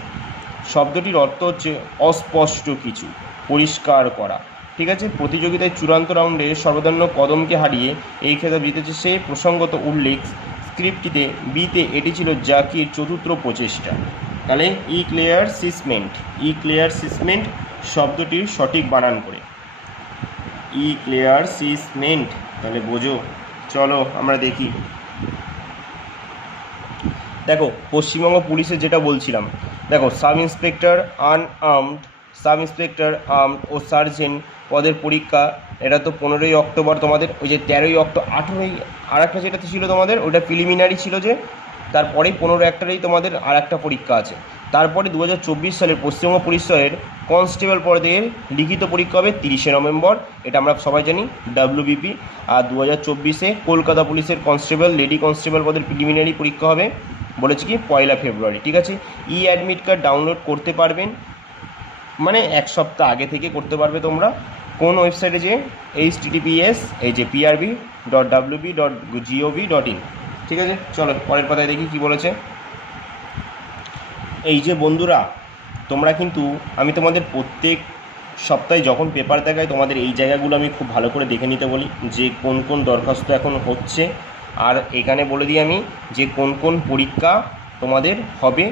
শব্দটির অর্থ হচ্ছে অস্পষ্ট কিছু পরিষ্কার করা। ঠিক আছে, প্রতিযোগিতায় চূড়ান্ত রাউন্ডে সর্বধন্য কদমকে হারিয়ে এই খেতাব জিতেছে সে। প্রসঙ্গত উল্লেখ, স্ক্রিপ্টটিতে বিতে এটি ছিল জাকির চতুর্থ প্রচেষ্টা। তাহলে ইক্লেয়ার সিসমেন্ট শব্দটির সঠিক বানান করে, ইক্লেয়ার সিসমেন্ট, তাহলে বোঝো। চলো আমরা দেখি দেখো পশ্চিমবঙ্গ পুলিশের যেটা বলছিলাম, দেখো sub inspector unarmed, sub inspector armed ও সার্জেন্ট পদের পরীক্ষা। এটা তো 15ই অক্টোবর তোমাদের, ওই যে 13ই অক্টোবর 18ই আর একটা যেটাতে ছিল তোমাদের, ওটা প্রিলিমিনারি ছিল, যে তারপরেই 15-1 তোমাদের আর একটা পরীক্ষা আছে। তারপরে 2024 সালের পশ্চিমবঙ্গ পুলিশ স্তরের কনস্টেবল পদের লিখিত পরীক্ষা হবে 30শে নভেম্বর, এটা আমরা সবাই জানি, WBP। আর 2024-এ কলকাতা পুলিশের কনস্টেবল, লেডি কনস্টেবল পদের প্রিলিমিনারি পরীক্ষা হবে, বলেছি কি 1 ফেব্রুয়ারি। ঠিক আছে, অ্যাডমিট কার্ড ডাউনলোড করতে পারবেন, মানে 1 সপ্তাহ আগে থেকে করতে পারবে তোমরা। কোন ওয়েবসাইটে, যে https এই যে prb.wb.gov.in। ঠিক আছে, চলো পরের পাতায় দেখি কি বলেছে। এই যে বন্ধুরা, তোমরা কিন্তু, আমি তোমাদের প্রত্যেক সপ্তাহে যখন পেপার দেখাই তোমাদের এই জায়গাগুলো আমি খুব ভালো করে দেখে নিতে বলি, যে কোন কোন দরখাস্ত এখন হচ্ছে, আর এখানে বলে দিই আমি যে কোন কোন পরীক্ষা তোমাদের হবে,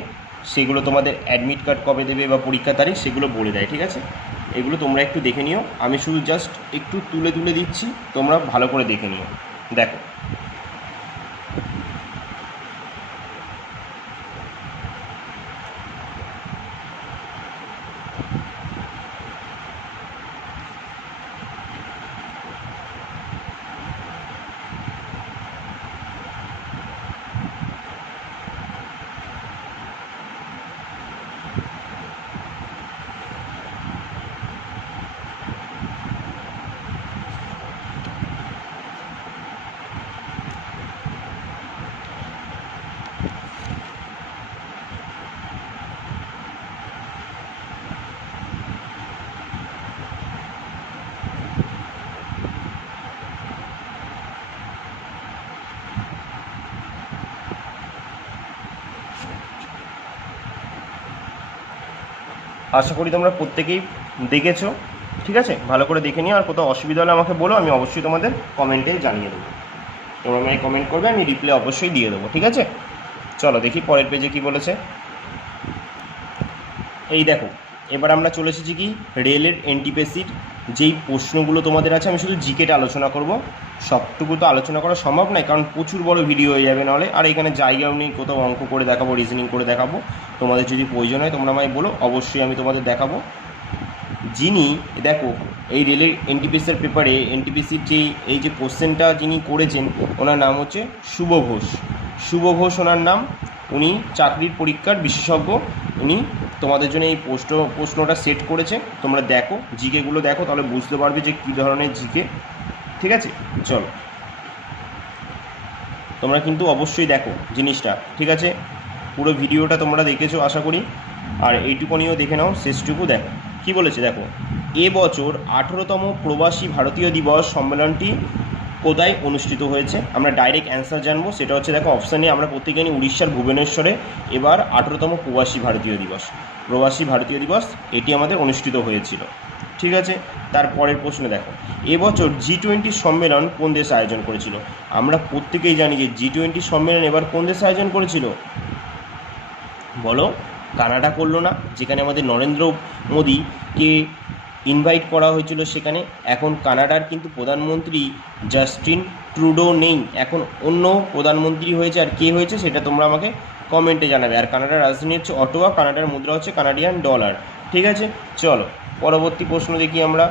সেগুলো তোমাদের অ্যাডমিট কার্ড কবে দেবে বা পরীক্ষা তারিখ সেগুলো বলে দেয়। ঠিক আছে, এগুলো তোমরা একটু দেখে নিও, আমি শুধু জাস্ট একটু তুলে তুলে দিচ্ছি, তোমরা ভালো করে দেখে নিও। দেখো, আশা করি তোমরা প্রত্যেকেই দেখেছো। ঠিক আছে, ভালো করে দেখে নিও, আর কোথাও অসুবিধা হলে আমাকে বলো, আমি অবশ্যই তোমাদের কমেন্টে জানিয়ে দেবো। তোমরা আমায় কমেন্ট করবে, আমি রিপ্লাই অবশ্যই দিয়ে দেবো। ঠিক আছে, চলো দেখি পরের পেজে কি বলেছে। এই দেখো, এবার আমরা চলে এসেছি কি রেলের এনটিপিসির যেই প্রশ্নগুলো তোমাদের আছে, আমি শুধু জিকেটা আলোচনা করব, সবটুকু তো আলোচনা করা সম্ভব নয়, কারণ প্রচুর বড় ভিডিও হয়ে যাবে নাহলে, আর এখানে জায়গাও নেই, কোথাও অঙ্ক করে দেখাবো, রিজনিং করে দেখাবো। তোমাদের যদি প্রয়োজন হয় তোমরা আমায় বলো, অবশ্যই আমি তোমাদের দেখাবো। যিনি, দেখো এই রেলের এনটিপিসির পেপারে এনটিপিসির এই যে কোশ্চেনটা যিনি করেছেন, ওনার নাম হচ্ছে শুভ ঘোষ। শুভ ঘোষ ওনার নাম, উনি চাকরির পরীক্ষার বিশেষজ্ঞ, উনি তোমাদের জন্য এই প্রশ্নটা সেট করেছে। তোমরা দেখো, জিকেগুলো দেখো, তাহলে বুঝতে পারবে যে কী ধরনের জিকে। ঠিক আছে, চলো তোমরা কিন্তু অবশ্যই দেখো জিনিসটা। ঠিক আছে, পুরো ভিডিওটা তোমরা দেখেছো আশা করি, আর এইটুকুনিও দেখে নাও, শেষটুকু দেখো কি বলেছে। দেখো, এবছর 18তম প্রবাসী ভারতীয় দিবস সম্মেলনটি কোথায় অনুষ্ঠিত হয়েছে? আমরা ডাইরেক্ট অ্যান্সার জানবো, সেটা হচ্ছে দেখো অপশানে আমরা প্রত্যেকে জানি উড়িষ্যার ভুবনেশ্বরে এবার 18তম প্রবাসী ভারতীয় দিবস এটি আমাদের অনুষ্ঠিত হয়েছিল। ঠিক আছে, তারপরের প্রশ্নে দেখো, এবছর G20 সম্মেলন কোন দেশ আয়োজন করেছিল? আমরা প্রত্যেকেই জানি যে G20 সম্মেলন এবার কোন দেশ আয়োজন করেছিল, বলো? কানাডা করলো না, যেখানে আমাদের নরেন্দ্র মোদীকে ইনভাইট করা হয়েছিল সেখানে। এখন কানাডার কিন্তু প্রধানমন্ত্রী জাস্টিন ট্রুডো নেই, এখন অন্য প্রধানমন্ত্রী হয়েছে। আর কে হয়েছে সেটা তোমরা আমাকে কমেন্টে জানাবে। আর কানাডার রাজধানী হচ্ছে অটোয়া, কানাডার মুদ্রা হচ্ছে কানাডিয়ান ডলার। ঠিক আছে, চলো পরবর্তী প্রশ্ন দেখি আমরা।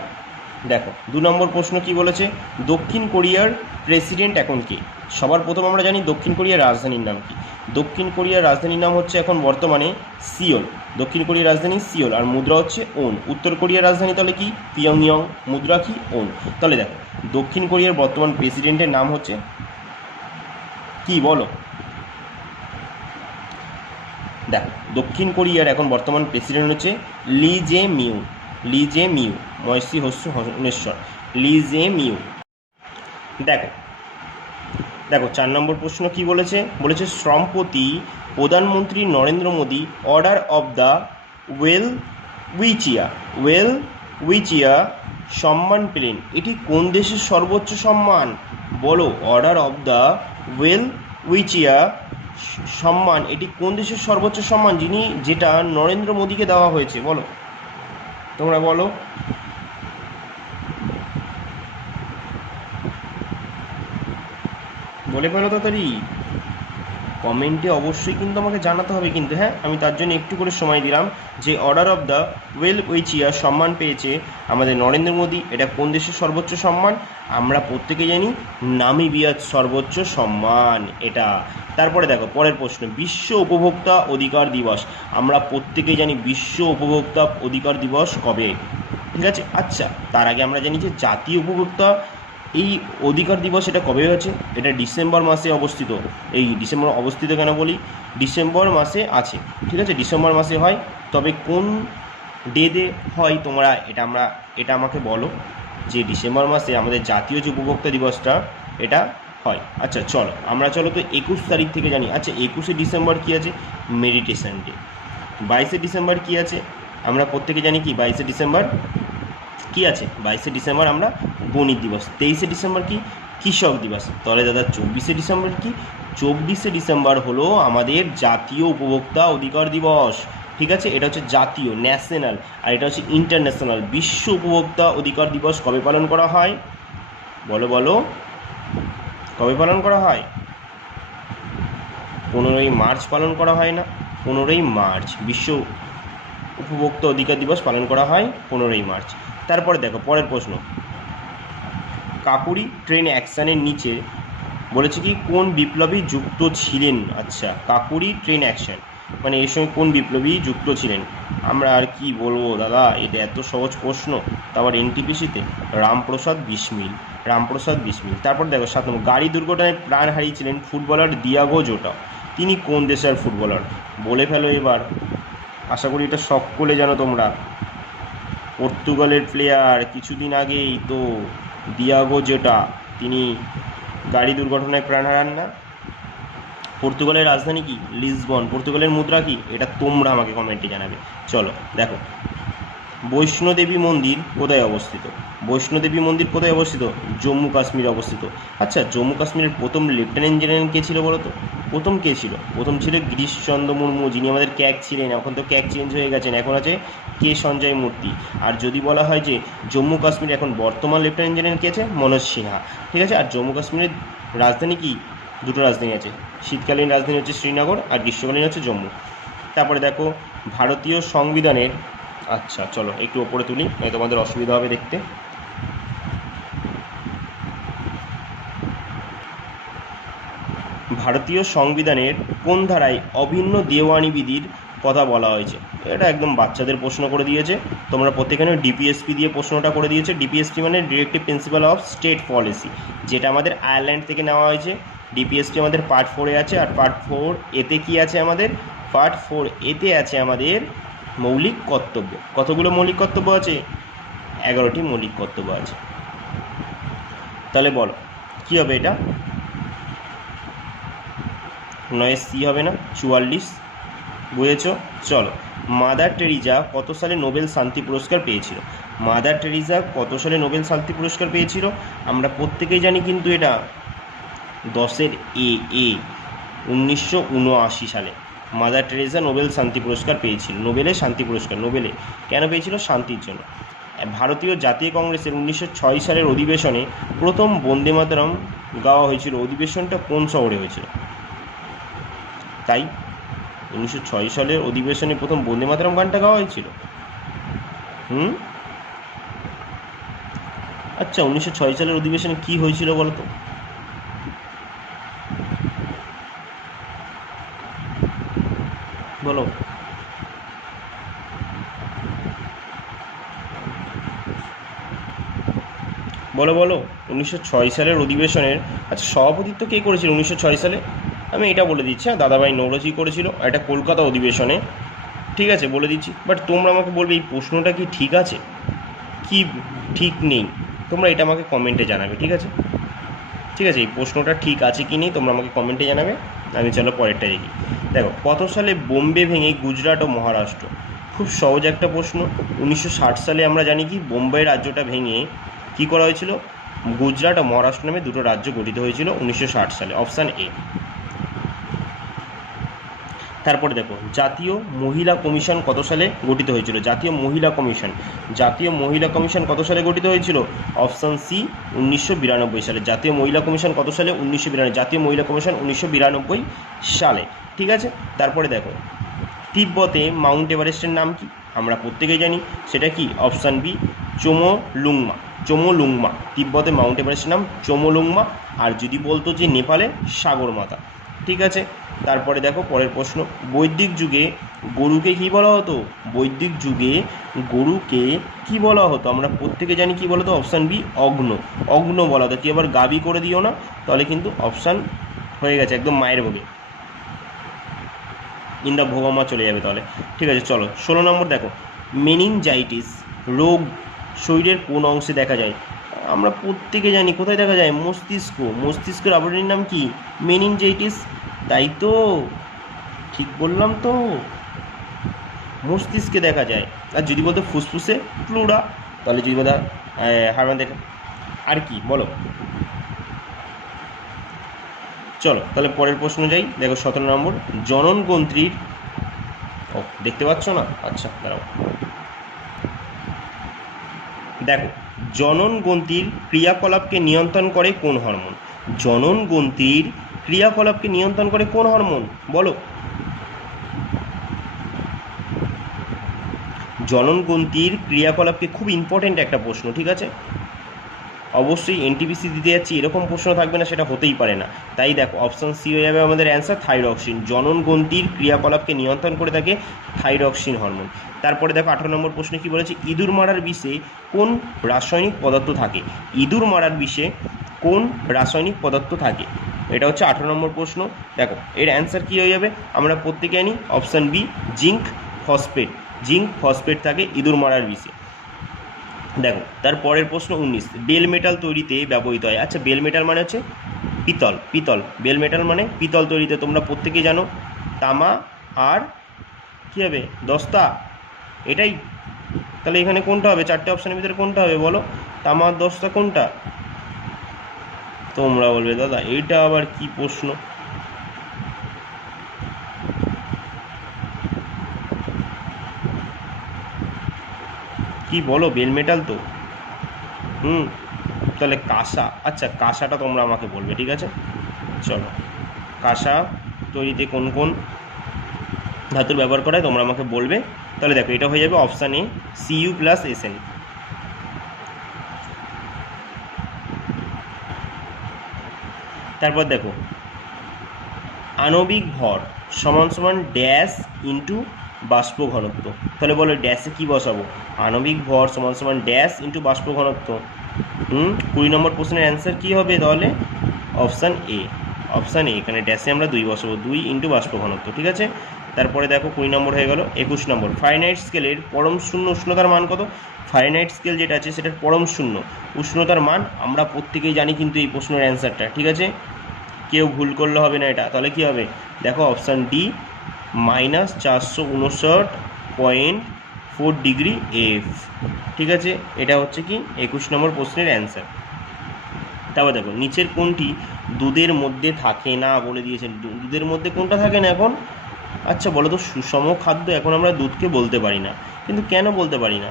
দেখো 2 নম্বর প্রশ্ন কি বলেছে, দক্ষিণ কোরিয়ার প্রেসিডেন্ট এখন কে? সবার প্রথম আমরা জানি দক্ষিণ কোরিয়ার রাজধানীর নাম কি। দক্ষিণ কোরিয়ার রাজধানীর নাম হচ্ছে এখন বর্তমানে সিওল। দক্ষিণ কোরিয়ার রাজধানী সিওল, আর মুদ্রা হচ্ছে ওন। উত্তর কোরিয়ার রাজধানী তাহলে কি? পিয়ংইয়ং, মুদ্রা কি? ওন। তাহলে দেখো দক্ষিণ কোরিয়ার বর্তমান প্রেসিডেন্টের নাম হচ্ছে কি, বলো? দেখো দক্ষিণ কোরিয়ার এখন বর্তমান প্রেসিডেন্ট হচ্ছে লি জে মিউ, ময়সি হস্য হনেশ্বর, লি জে মিউ। দেখো 4 নম্বর প্রশ্ন কি বলেছে, সম্প্রতি প্রধানমন্ত্রী Narendra Modi order of the Welwitschia সম্মান পেলেন, এটি কোন দেশের সর্বোচ্চ সম্মান? বলো, অর্ডার অফ দ্য ওয়েলউইচিয়া সম্মান এটি কোন দেশের সর্বোচ্চ সম্মান যেটা নরেন্দ্র মোদীকে দেওয়া হয়েছে? বলো, তোমরা বলো। বলে ফেলো তাড়াতাড়ি। কমেন্টে অবশ্যই কিন্তু আমাকে জানাতে হবে কিন্তু, হ্যাঁ। আমি তার জন্য একটু করে সময় দিলাম। যে অর্ডার অফ দ্য ওয়েল উইচিয়ার সম্মান পেয়েছে আমাদের নরেন্দ্র মোদী, এটা কোন দেশের সর্বোচ্চ সম্মান? আমরা প্রত্যেকে জানি নামিবিয়ার সর্বোচ্চ সম্মান এটা। তারপরে দেখো পরের প্রশ্ন, বিশ্ব উপভোক্তা অধিকার দিবস। আমরা প্রত্যেকেই জানি বিশ্ব উপভোক্তা অধিকার দিবস কবে, ঠিক আছে। আচ্ছা, তার আগে আমরা জানি যে জাতীয় উপভোক্তা এই অধিকার দিবস এটা কবে হয়েছে? এটা ডিসেম্বর মাসে অবস্থিত। এই ডিসেম্বর অবস্থিত কেন বলি? ডিসেম্বর মাসে আছে, ঠিক আছে, ডিসেম্বর মাসে হয়। তবে কোন ডেতে হয় তোমরা এটা আমাকে বলো, যে ডিসেম্বর মাসে আমাদের জাতীয় যে উপভোক্তা দিবসটা এটা হয়। আচ্ছা চলো তো 21 তারিখ থেকে জানি। আচ্ছা, 21শে ডিসেম্বর কী আছে? Meditation day. 22শে ডিসেম্বর কী আছে? আমরা প্রত্যেকে জানি কি 22শে ডিসেম্বর কী আছে? 22শে ডিসেম্বর আমরা গণিত দিবস। 23শে ডিসেম্বর কি? কৃষক দিবস। তাহলে দাদা 24শে ডিসেম্বর কি? 24শে ডিসেম্বর হলো আমাদের জাতীয় উপভোক্তা অধিকার দিবস, ঠিক আছে। এটা হচ্ছে জাতীয়, ন্যাশনাল, আর এটা হচ্ছে ইন্টারন্যাশনাল। বিশ্ব উপভোক্তা অধিকার দিবস কবে পালন করা হয়? বলো কবে পালন করা হয়? 15ই মার্চ পালন করা হয় না? 15ই মার্চ বিশ্ব উপভোক্তা অধিকার দিবস পালন করা হয় 15ই মার্চ। তারপরে দেখো পরের প্রশ্ন, কাকুরি ট্রেন অ্যাকশানের নিচে বলেছে কি কোন বিপ্লবী যুক্ত ছিলেন? আচ্ছা, কাকুরি ট্রেন অ্যাকশন মানে এর সঙ্গে কোন বিপ্লবী যুক্ত ছিলেন? আমরা আর কি বলবো দাদা, এটা এত সহজ প্রশ্ন, তারপর এনটিপিসিতে রামপ্রসাদ বিসমিল। তারপর দেখো 7 নম্বর, গাড়ি দুর্ঘটনায় প্রাণ হারিয়েছিলেন ফুটবলার দিয়াগো জোটা। তিনি কোন দেশের ফুটবলার? বলে ফেলো এবার, আশা করি এটা সকলে জানো তোমরা। পর্তুগালের প্লেয়ার, কিছুদিন আগেই তো দিয়াগো জোটা তিনি গাড়ি দুর্ঘটনায় প্রাণ হারান না। পর্তুগালের রাজধানী কি? লিসবন। পর্তুগালের মুদ্রা কি? এটা তোমরা আমাকে কমেন্টে জানাবে। চলো দেখো, বৈষ্ণোদেবী মন্দির কোথায় অবস্থিত? জম্মু কাশ্মীরে অবস্থিত। আচ্ছা, জম্মু কাশ্মীরের প্রথম লেফটেন্যান্ট জেনারেল কে ছিল বলো তো? প্রথম ছিল গিরিশচন্দ্র মুর্মু, যিনি আমাদের ক্যাগ ছিলেন। এখন তো ক্যাগ চেঞ্জ হয়ে গেছেন, এখন আছে কে সঞ্জয় মূর্তি। আর যদি বলা হয় যে জম্মু কাশ্মীর এখন বর্তমান লেফটেন্যান্ট জেনারেল কে আছে? মনোজ সিনহা, ঠিক আছে। আর জম্মু কাশ্মীরের রাজধানী কি? দুটো রাজধানী আছে, শীতকালীন রাজধানী হচ্ছে শ্রীনগর, আর গ্রীষ্মকালীন হচ্ছে জম্মু। তারপরে দেখো ভারতীয় সংবিধানের, আচ্ছা চলো একটু ওপরে তুলি, তোমাদের অসুবিধা হবে দেখতে। ভারতীয় সংবিধানের কোন ধারায় অভিন্ন দেওয়ানি বিধির কথা বলা হয়েছে? এটা একদম বাচ্চাদের প্রশ্ন করে দিয়েছে, তোমরা প্রত্যেকখানে ডিপিএসপি দিয়ে প্রশ্নটা করে দিয়েছে। ডিপিএসপি মানে directive principal of state policy, যেটা আমাদের আয়ারল্যান্ড থেকে নেওয়া হয়েছে। ডিপিএসপি আমাদের পার্ট 4-এ আছে, আর পার্ট 4-এতে কি আছে আমাদের? পার্ট 4-এতে আছে আমাদের মৌলিক কর্তব্য। কতগুলো মৌলিক কর্তব্য আছে? 11টি মৌলিক কর্তব্য আছে। তাহলে বলো কি হবে এটা? 9C হবে না, 44। বুঝেছো? চলো, মাদার টেরিজা কত সালে নোবেল শান্তি পুরস্কার পেয়েছিল? আমরা প্রত্যেকেই জানি কিন্তু এটা 10-এর এ 1979 সালে মাদার টেরেসা নোবেল শান্তি পুরস্কার পেয়েছিল। নোবেলে কেন পেয়েছিল? শান্তির জন্য। ভারতীয় জাতীয় কংগ্রেসের 1906 সালের অধিবেশনে প্রথম বন্দে মাতরম গাওয়া হয়েছিল। অধিবেশনটা কোন শহরে হয়েছিল? তাই 1906 সালের অধিবেশনে প্রথম বন্দে মাতরম গানটা গাওয়া হয়েছিল। আচ্ছা, 1906 সালের অধিবেশনে কি হয়েছিল বলতো? বলো। বলো 1906 সালের অধিবেশনের, আচ্ছা সভাপতিত্ব কে করেছিল 1906 সালে? আমি এটা বলে দিচ্ছি, দাদাভাই নওরোজি করেছিল, এটা কলকাতা অধিবেশনে, ঠিক আছে, বলে দিচ্ছি। বাট তোমরা আমাকে বলবে এই প্রশ্নটা কি ঠিক আছে কি ঠিক নেই, তোমরা এটা আমাকে কমেন্টে জানাবে, ঠিক আছে। এই প্রশ্নটা ঠিক আছে কি নেই তোমরা আমাকে কমেন্টে জানাবে। আমি চলো পরেরটা দেখি। দেখো, কত সালে বোম্বে ভেঙে গুজরাট ও মহারাষ্ট্র? খুব সহজ একটা প্রশ্ন। 1960 সালে আমরা জানি কি বোম্বে রাজ্যটা ভেঙে কি করা হয়েছিল? গুজরাট ও মহারাষ্ট্র নামে দুটো রাজ্য গঠিত হয়েছিল 1960 সালে। Option A. তারপরে দেখো জাতীয় মহিলা কমিশন কত সালে গঠিত হয়েছিল? জাতীয় মহিলা কমিশন কত সালে গঠিত হয়েছিল? অপশান সি 1992 সালে। জাতীয় মহিলা কমিশন কত সালে? 1992। জাতীয় মহিলা কমিশন 1992 সালে। ঠিক আছে। তারপরে দেখো তিব্বতে মাউন্ট এভারেস্টের নাম কি? আমরা প্রত্যেকেই জানি সেটা কি? Option B Chomolungma. তিব্বতে মাউন্ট এভারেস্টের নাম চোমোলুংমা। আর যদি বলতো যে নেপালে সাগরমাথা। ঠিক আছে। তারপরে দেখো পরের প্রশ্ন, বৈদিক যুগে গরুকে কি বলা হতো? বৈদিক যুগে গরুকে কি বলা হতো? আমরা প্রত্যেকে জানি কি বলা হতো? অপশান বি অগ্ন বলা হতো। কি আবার গাবি করে দিও না, তাহলে কিন্তু অপশান হয়ে গেছে একদম মায়ের ভোগে, ইন্দা ভোগমা চলে যাবে তাহলে। ঠিক আছে, চলো 16 নম্বর দেখো, মেনিনজাইটিস রোগ শরীরের কোন অংশে দেখা যায়? আমরা প্রত্যেকে জানি কোথায় দেখা যায়? মস্তিষ্কের আবরণীর নাম কি? মেনিনজাইটিস। তাই তো, ঠিক বললাম তো, মস্তিষ্কে দেখা যায়। আর যদি বলতো ফুসফুসে, প্লুরা। তাহলে যদি বলতো হারমান দেখা, আর কি বলো? চলো তাহলে পরের প্রশ্ন যাই। দেখো 17 নম্বর, জনন গ্রন্থির, ও দেখতে পাচ্ছ না? আচ্ছা দাঁড়াও, দেখো জনন গ্রন্থির ক্রিয়াকলাপকে নিয়ন্ত্রণ করে কোন হরমোন? জনন গ্রন্থির ক্রিয়াকলাপকে নিয়ন্ত্রণ করে কোন হরমোন বলো? জনন গ্রন্থির ক্রিয়াকলাপকে, খুব ইম্পর্টেন্ট একটা প্রশ্ন। ঠিক আছে, অবশ্যই এনটিপিসি দিতে যাচ্ছি এরকম প্রশ্ন থাকবে না, সেটা হতেই পারে না। তাই দেখো অপশান সি হয়ে যাবে আমাদের অ্যান্সার, থাইরক্সিন। জনন গ্রন্থির ক্রিয়াকলাপকে নিয়ন্ত্রণ করে থাকে থাইরক্সিন হরমোন। তারপরে দেখো 18 নম্বর প্রশ্নে কী বলেছে? ইঁদুর মারার বিষে কোন রাসায়নিক পদার্থ থাকে? ইঁদুর মারার বিষে কোন রাসায়নিক পদার্থ থাকে? এটা হচ্ছে 18 নম্বর প্রশ্ন। দেখো এর অ্যান্সার কী হয়ে যাবে? আমরা প্রত্যেকে জানি অপশান বি জিঙ্ক ফসফেট থাকে ইঁদুর মারার বিষে। দেখো তার পরের প্রশ্ন 19, বেল মেটাল তৈরিতে ব্যবহৃত হয়। আচ্ছা, বেল মেটাল মানে হচ্ছে পিতল। বেল মেটাল মানে পিতল তৈরিতে তোমরা প্রত্যেকেই জানো তামা আর কী হবে? দস্তা। এটাই তাহলে এখানে কোনটা হবে? চারটে অপশানের ভিতরে কোনটা হবে বলো? তামা আর দস্তা কোনটা? তোমরা বলবে দাদা এইটা আবার কি প্রশ্ন? কি বলো? বেল মেটাল তো। তাহলে কাঁসা। আচ্ছা, কাঁসাটা তোমরা আমাকে বলবে। ঠিক আছে, চলো কাঁসা তৈরিতে কোন কোন ধাতুর ব্যবহার করা হয় তোমরা আমাকে বলবে। তাহলে দেখো এটা হয়ে যাবে অপশান এ Cu+Sn। তারপর দেখো আণবিক ভর সমান সমান ড্যাশ ইন্টু বাষ্প ঘনত্ব। তাহলে বলো ড্যাশে কী বসাবো? আণবিক ভর সমান সমান ড্যাশ ইন্টু বাষ্প ঘনত্ব। 20 নম্বর প্রশ্নের অ্যান্সার কী হবে তাহলে? Option A. এখানে ড্যাশে আমরা 2 বসাবো, 2 ইন্টু বাষ্প ঘনত্ব। ঠিক আছে। তারপরে দেখো 20 নম্বর হয়ে গেল। 21 নম্বর, ফারেনহাইট স্কেলের পরম শূন্য উষ্ণতার মান কত? ফারেনহাইট স্কেল যেটা আছে সেটার পরম শূন্য উষ্ণতার মান আমরা প্রত্যেকেই জানি কিন্তু এই প্রশ্নের অ্যান্সারটা। ঠিক আছে, কেউ ভুল করলে হবে না এটা। তাহলে কী হবে? দেখো অপশান ডি -469.4 ডিগ্রি এফ। ঠিক আছে, এটা হচ্ছে কি 21 নম্বর প্রশ্নের অ্যান্সার। তারপর দেখো নিচের কোনটি দুধের মধ্যে থাকে না বলে দিয়েছেন। দুধের মধ্যে কোনটা থাকে না এখন? আচ্ছা বলো তো, সুষম খাদ্য এখন আমরা দুধকে বলতে পারি না, কিন্তু কেন বলতে পারি না?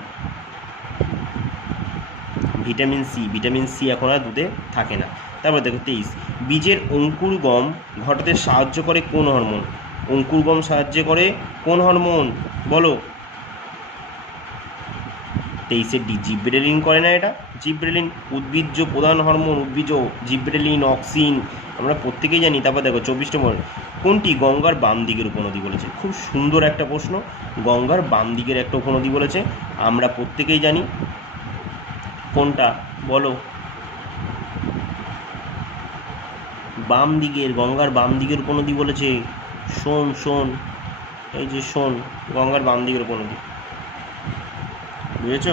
ভিটামিন সি এখন আর দুধে থাকে না। তারপর দেখো 23, বীজের অঙ্কুরগম ঘটাতে সাহায্য করে কোন হরমোন? অঙ্কুরগম সাহায্য করে কোন হরমোন বলো? 23 ডি, জিব্রেলিন করে না এটা? জিব্রেলিন উদ্ভিজ্জ প্রধান হরমোন, জিব্রেলিন, অক্সিন আমরা প্রত্যেকেই জানি। তারপর দেখো 24 নম্বর, কোনটি গঙ্গার বাম দিকের উপনদী বলেছে? খুব সুন্দর একটা প্রশ্ন। গঙ্গার বাম দিকের একটা উপনদী বলেছে, আমরা প্রত্যেকেই জানি কোনটা বলো? বাম দিকের, গঙ্গার বাম দিকের উপনদী বলেছে। শোন, এই যে শোন, গঙ্গার বাম দিকের উপনদী, বুঝেছ?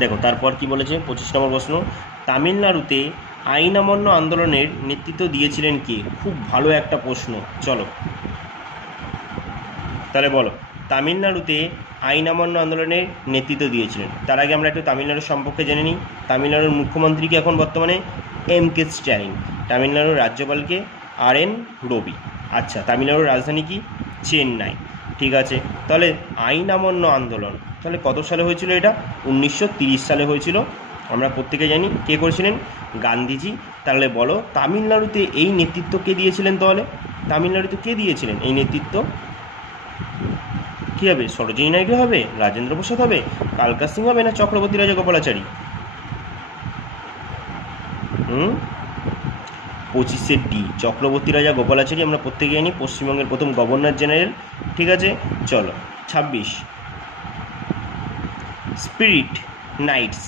দেখো তারপর কি বলেছে 25 নম্বর প্রশ্ন, তামিলনাড়ুতে আইন অমান্য আন্দোলনের নেতৃত্ব দিয়েছিলেন কে? খুব ভালো একটা প্রশ্ন। চলো তাহলে বলো, তামিলনাড়ুতে আইন অমান্য আন্দোলনের নেতৃত্ব দিয়েছিলেন। তার আগে আমরা একটু তামিলনাড়ুর সম্পর্কে জেনে নিই। তামিলনাড়ুর মুখ্যমন্ত্রীকে এখন বর্তমানে এম.কে. স্ট্যালিন, তামিলনাড়ুর রাজ্যপালকে আর.এন. রবি। আচ্ছা, তামিলনাড়ুর রাজধানী কি? চেন্নাই। ঠিক আছে, তাহলে আইন অমান্য আন্দোলন তাহলে কত সালে হয়েছিল? এটা 1930 সালে হয়েছিল। আমরা প্রত্যেকে জানি কে করেছিলেন? গান্ধীজি। তাহলে বলো তামিলনাড়ুতে এই নেতৃত্ব কে দিয়েছিলেন? তাহলে তামিলনাড়ুতে কে দিয়েছিলেন এই নেতৃত্ব? কী হবে? সরোজিনী নাইডু হবে, রাজেন্দ্র প্রসাদ হবে, কালকা সিং হবে, না চক্রবর্তী রাজগোপালাচারী? 25 ডি, চক্রবর্তী রাজা গোপালাচারী। আমরা প্রত্যেকে জানি পশ্চিমবঙ্গের প্রথম গভর্নর জেনারেল। ঠিক আছে, চলো 26, স্পিরিট নাইটস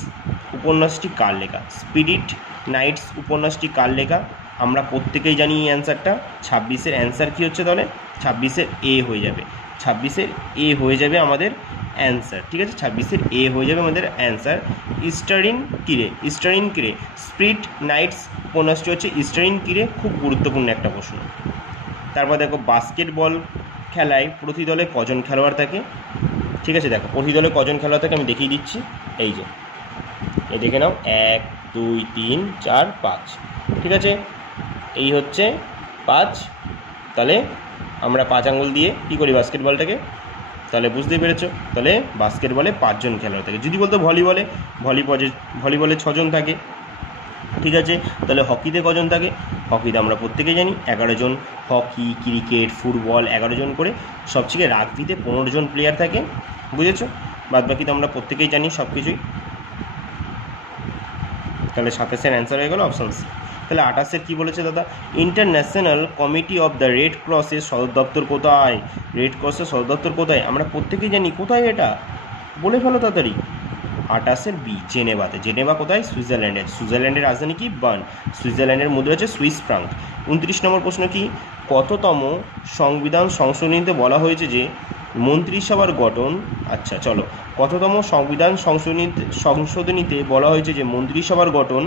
উপন্যাসটি কার লেখা? স্পিরিট নাইটস উপন্যাসটি কার লেখা? আমরা প্রত্যেকেই জানি এই অ্যান্সারটা। 26-এর অ্যান্সার কী হচ্ছে তাহলে? 26-এর এ হয়ে যাবে। 26-এর এ হয়ে যাবে আমাদের অ্যান্সার। ঠিক আছে, 26-এর এ হয়ে যাবে আমাদের অ্যান্সার। ইস্টারিন কিরে, ইস্টারিন কিরে, স্পিরিট নাইটস উপন্যাসটি হচ্ছে ইস্টারিন কিরে। খুব গুরুত্বপূর্ণ একটা প্রশ্ন। তারপর দেখো বাস্কেটবল খেলায় প্রতি দলে কজন খেলোয়াড় থাকে? ঠিক আছে, দেখো প্রতি দলে কজন খেলোয়াড় থাকে আমি দেখিয়ে দিচ্ছি। এই যে এই দেখে নাও, 1 2 3 4 5। ঠিক আছে, এই হচ্ছে 5। তাহলে আমরা 5 আঙ্গুল দিয়ে কী করি বাস্কেটবলটাকে? তাহলে বুঝতেই পেরেছো। তাহলে বাস্কেটবলে 5 জন খেলোয়াড় থাকে। যদি বলতো ভলিবলে 6 জন থাকে। ঠিক আছে, তাহলে হকিতে কজন থাকে? হকিতে আমরা প্রত্যেকেই জানি 11 জন। হকি, ক্রিকেট, ফুটবল 11 জন করে। সবচেয়ে রাগবিতে 15 জন প্লেয়ার থাকে। বুঝেছো? বাদবাকি তো আমরা প্রত্যেকেই জানি সব কিছুই। তাহলে 27-এর অ্যান্সার হয়ে গেল অপশান সি। তাহলে 28-এর কী বলেছে দাদা? International committee of the red ক্রসের সদর দপ্তর কোথায়? রেড ক্রসের সদর দপ্তর কোথায়? আমরা প্রত্যেকেই জানি। কোথায় এটা? বলে ফেলো তাড়াতাড়ি। 28-এর বি, জেনেভাতে। জেনেভা কোথায়? সুইজারল্যান্ডে। সুইজারল্যান্ডের রাজধানী কি? বার্ন। সুইজারল্যান্ডের মধ্যে হচ্ছে সুইস ফ্রাঙ্ক। 29 নম্বর প্রশ্ন কি? কততম সংবিধান সংশোধনীতে বলা হয়েছে যে মন্ত্রিসভার গঠন? আচ্ছা চলো, কততম সংবিধান সংশোধনীতে বলা হয়েছে যে মন্ত্রিসভার গঠন?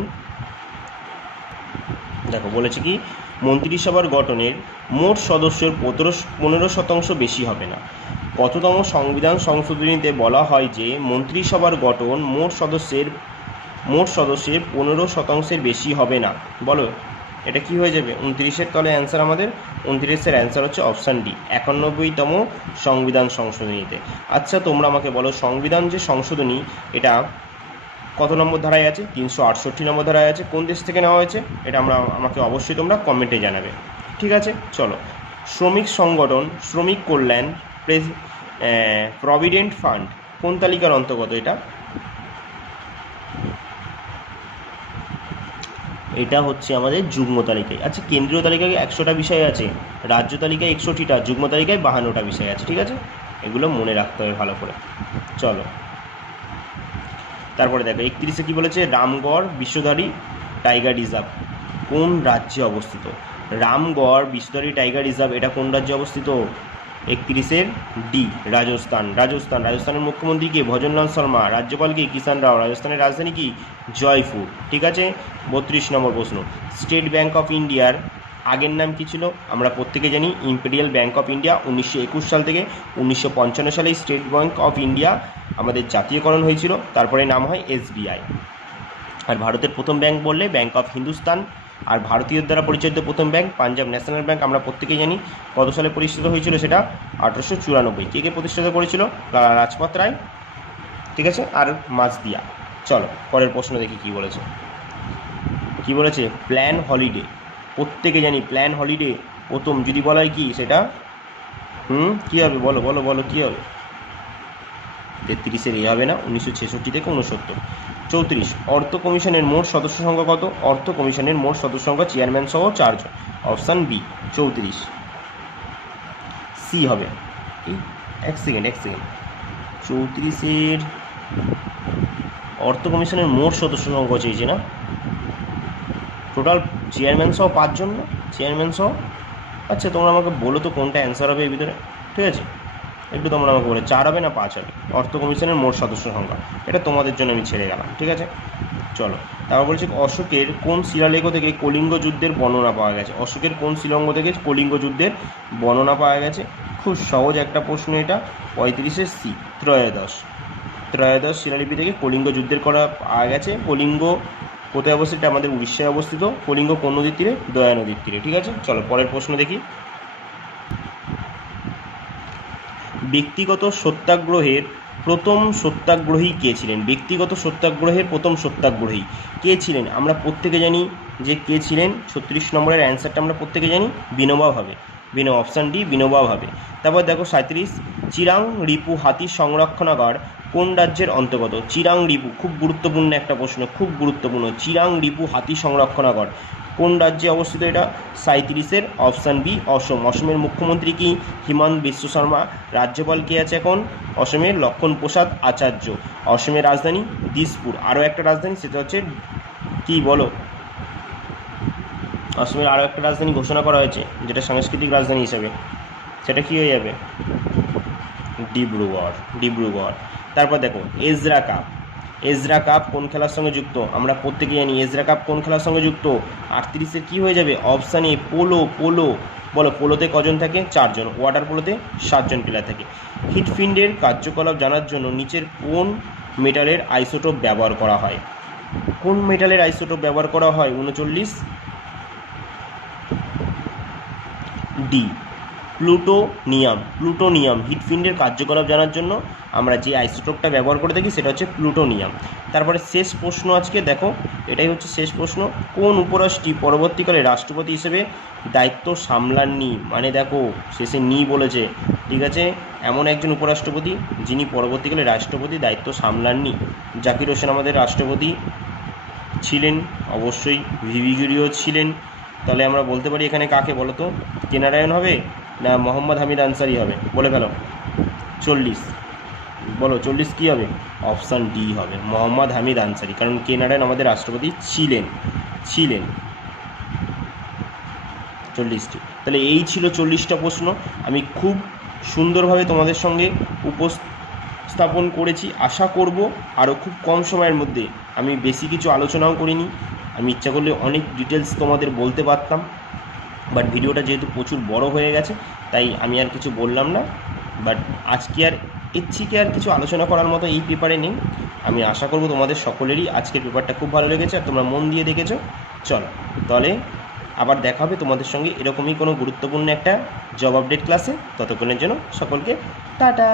দেখো বলেছে কি, মন্ত্রিসভার গঠনের মোট সদস্যের 15% বেশি হবে না। কততম সংবিধান সংশোধনীতে বলা হয় যে মন্ত্রিসভার গঠন মোট সদস্যের 15%-এর বেশি হবে না? বলো এটা কি হয়ে যাবে? 29-এর তাহলে অ্যান্সার আমাদের 29-এর অ্যান্সার হচ্ছে অপশান ডি, 91তম সংবিধান সংশোধনীতে। আচ্ছা তোমরা আমাকে বলো, সংবিধান যে সংশোধনী এটা কত নম্বর ধারায় আছে? 368 নম্বর ধারায় আছে। কোন দেশ থেকে নেওয়া হয়েছে এটা আমাকে অবশ্যই তোমরা কমেন্টে জানাবে। ঠিক আছে, চলো। শ্রমিক সংগঠন শ্রমিক কল্যাণ প্রভিডেন্ট ফান্ড কোন তালিকার অন্তর্গত? এটা হচ্ছে আমাদের যুগ্ম তালিকায়। আচ্ছা, কেন্দ্রীয় তালিকায় 100টা বিষয় আছে, রাজ্য তালিকায় 61টা, যুগ্ম তালিকায় 52টা বিষয় আছে। ঠিক আছে, এগুলো মনে রাখতে হবে ভালো করে। চলো তারপরে দেখো 31-এ কী বলেছে? রামগড় বিষধরী টাইগার রিজার্ভ কোন রাজ্যে অবস্থিত? রামগড় বিষধরী টাইগার রিজার্ভ এটা কোন রাজ্যে অবস্থিত? 31-এর ডি, রাজস্থান। রাজস্থানের মুখ্যমন্ত্রী কে? ভজনলাল শর্মা। রাজ্যপাল কি? কিষাণ রাও। রাজস্থানের রাজধানী কি? জয়পুর। ঠিক আছে, 32 নম্বর প্রশ্ন, স্টেট ব্যাঙ্ক অফ ইন্ডিয়ার আগের নাম কী ছিল? আমরা প্রত্যেকে জানি ইম্পেরিয়াল ব্যাঙ্ক অফ ইন্ডিয়া। 1921 সাল থেকে 1955 সালে স্টেট ব্যাঙ্ক অফ ইন্ডিয়া আমাদের জাতীয়করণ হয়েছিল, তারপরে নাম হয় SBI। আর ভারতের প্রথম ব্যাঙ্ক বললে ব্যাঙ্ক অফ হিন্দুস্তান। আর ভারতীয়দের দ্বারা পরিচালিত প্রথম ব্যাঙ্ক পাঞ্জাব ন্যাশনাল ব্যাঙ্ক। আমরা প্রত্যেকেই জানি কত সালে প্রতিষ্ঠিত হয়েছিল সেটা? 1894। কে প্রতিষ্ঠিত করেছিল? লালা লাজপত রায়। ঠিক আছে, আর মাঝদিয়া। চলো পরের প্রশ্ন দেখি কী বলেছে। কি বলেছে? Plan holiday. প্রত্যেকে জানি প্ল্যান হলিডে প্রথম যদি বলা হয় কি সেটা কী হবে? বলো বলো বলো কী হবে? 33-এর এ হবে না, 1966 থেকে 69। 34, অর্থ কমিশনের মোট সদস্য সংখ্যা কত? অর্থ কমিশনের মোট সদস্য সংখ্যা চেয়ারম্যান সহ 4 জন। Option B 34। সি হবে। এক সেকেন্ড 34-এর অর্থ কমিশনের মোট সদস্য সংখ্যা চেয়েছে না? টোটাল চেয়ারম্যান সহ 5 জন না? চেয়ারম্যান সহ। আচ্ছা তোমরা আমাকে বলো তো কোনটা অ্যান্সার হবে এর ভিতরে? ঠিক আছে, একটু তোমরা আমাকে বলে 4 হবে না 5 হবে অর্থ কমিশনের মোট সদস্য সংখ্যা? এটা তোমাদের জন্য আমি ছেড়ে গেলাম। ঠিক আছে, চলো, তারপর বলছে অশোকের কোন শিলালেখ থেকে কলিঙ্গ যুদ্ধের বর্ণনা পাওয়া গেছে? অশোকের কোন শিলাঙ্গ থেকে কলিঙ্গ যুদ্ধের বর্ণনা পাওয়া গেছে? খুব সহজ একটা প্রশ্ন এটা, 35-এর সি, ত্রয়োদশ শিলালিপি থেকে কলিঙ্গ যুদ্ধের করা পাওয়া গেছে। কলিঙ্গ কোথায় অবস্থিত? আমাদের উড়িষ্যায় অবস্থিত। কলিঙ্গ কোন নদীর তীরে? দয়া নদীর তীরে। ঠিক আছে, চলো পরের প্রশ্ন দেখি। ব্যক্তিগত সত্যাগ্রহের প্রথম সত্যাগ্রহী কে ছিলেন? ব্যক্তিগত সত্যাগ্রহের প্রথম সত্যাগ্রহী কে ছিলেন? আমরা প্রত্যেকে জানি যে কে ছিলেন। 36 নম্বরের অ্যান্সারটা আমরা প্রত্যেকে জানি, বিনোবা ভাবে। অপশান ডি, বিনোবা ভাবে। তারপর দেখো 37, চিরাং রিপু হাতি সংরক্ষণাগার কোন রাজ্যের অন্তর্গত? চিরাং রিপু, খুব গুরুত্বপূর্ণ একটা প্রশ্ন, খুব গুরুত্বপূর্ণ। চিরাং রিপু হাতি সংরক্ষণাগার কোন রাজ্যে অবস্থিত? এটা 37-এর অপশান বি, অসম। অসমের মুখ্যমন্ত্রী কি? হিমন্ত বিশ্ব শর্মা। রাজ্যপাল কে আছে এখন? অসমের লক্ষণ প্রসাদ আচার্য। অসমের রাজধানী দিসপুর। আরও একটা রাজধানী, সেটা হচ্ছে কি বলো? অসমের আরও একটা রাজধানী ঘোষণা করা হয়েছে, যেটা সাংস্কৃতিক রাজধানী হিসাবে, সেটা কি হয়ে যাবে? ডিব্রুগড়। তারপর দেখো এজরা কাপ কোন খেলার সঙ্গে যুক্ত? আমরা প্রত্যেকে জানি এজরা কাপ কোন খেলার সঙ্গে যুক্ত। 38-এর কী হয়ে যাবে? Option A, polo. বলো, পোলোতে কজন থাকে? 4 জন। ওয়াটার পোলোতে 7 জন প্লেয়ার থাকে। হিটফিল্ডের কার্যকলাপ জানার জন্য নিচের কোন মেটালের আইসোটোপ ব্যবহার করা হয়? কোন মেটালের আইসোটোপ ব্যবহার করা হয়? 39 ডি, প্লুটোনিয়াম। হিটফিল্ডের কার্যকলাপ জানার জন্য আমরা যে আইসোটোপটা ব্যবহার করে থাকি সেটা হচ্ছে প্লুটোনিয়াম। তারপরে শেষ প্রশ্ন আজকে দেখো, এটাই হচ্ছে শেষ প্রশ্ন। কোন উপরাষ্ট্রপতি পরবর্তীকালে রাষ্ট্রপতি হিসেবে দায়িত্ব সামলাননি? মানে দেখো, শেষে নি বলেছে, ঠিক আছে। এমন একজন উপরাষ্ট্রপতি যিনি পরবর্তীকালে রাষ্ট্রপতি দায়িত্ব সামলাননি। জাকির হোসেন আমাদের রাষ্ট্রপতি ছিলেন, অবশ্যই ভিভি গিরিও ছিলেন। তাহলে আমরা বলতে পারি এখানে কাকে বলো তো? কে নারায়ণ হবে না মোহাম্মদ হামিদ আনসারি হবে? বলে ফেলো। 40 বলো, 40 কী হবে? অপশান ডি হবে, মোহাম্মদ হামিদ আনসারি। কারণ কে নারায়ণ আমাদের রাষ্ট্রপতি ছিলেন। 40টি। তাহলে এই ছিল 40টা প্রশ্ন। আমি খুব সুন্দরভাবে তোমাদের সঙ্গে উপস্থাপন করেছি। আশা করব আরও খুব কম সময়ের মধ্যে, আমি বেশি কিছু আলোচনাও করিনি। আমি ইচ্ছা করলে অনেক ডিটেলস তোমাদের বলতে পারতাম, বাট ভিডিওটা যেহেতু প্রচুর বড় হয়ে গেছে তাই আমি আর কিছু বললাম না। বাট আজকে আর এর থেকে আর কিছু আলোচনা করার মতো এই পেপারে নেই। আমি আশা করব তোমাদের সকলেরই আজকের পেপারটা খুব ভালো লেগেছে আর তোমরা মন দিয়ে দেখেছো। চলো তাহলে আবার দেখা হবে তোমাদের সঙ্গে এরকমই কোনো গুরুত্বপূর্ণ একটা জব আপডেট ক্লাসে। ততক্ষণের জন্য সকলকে টাটা।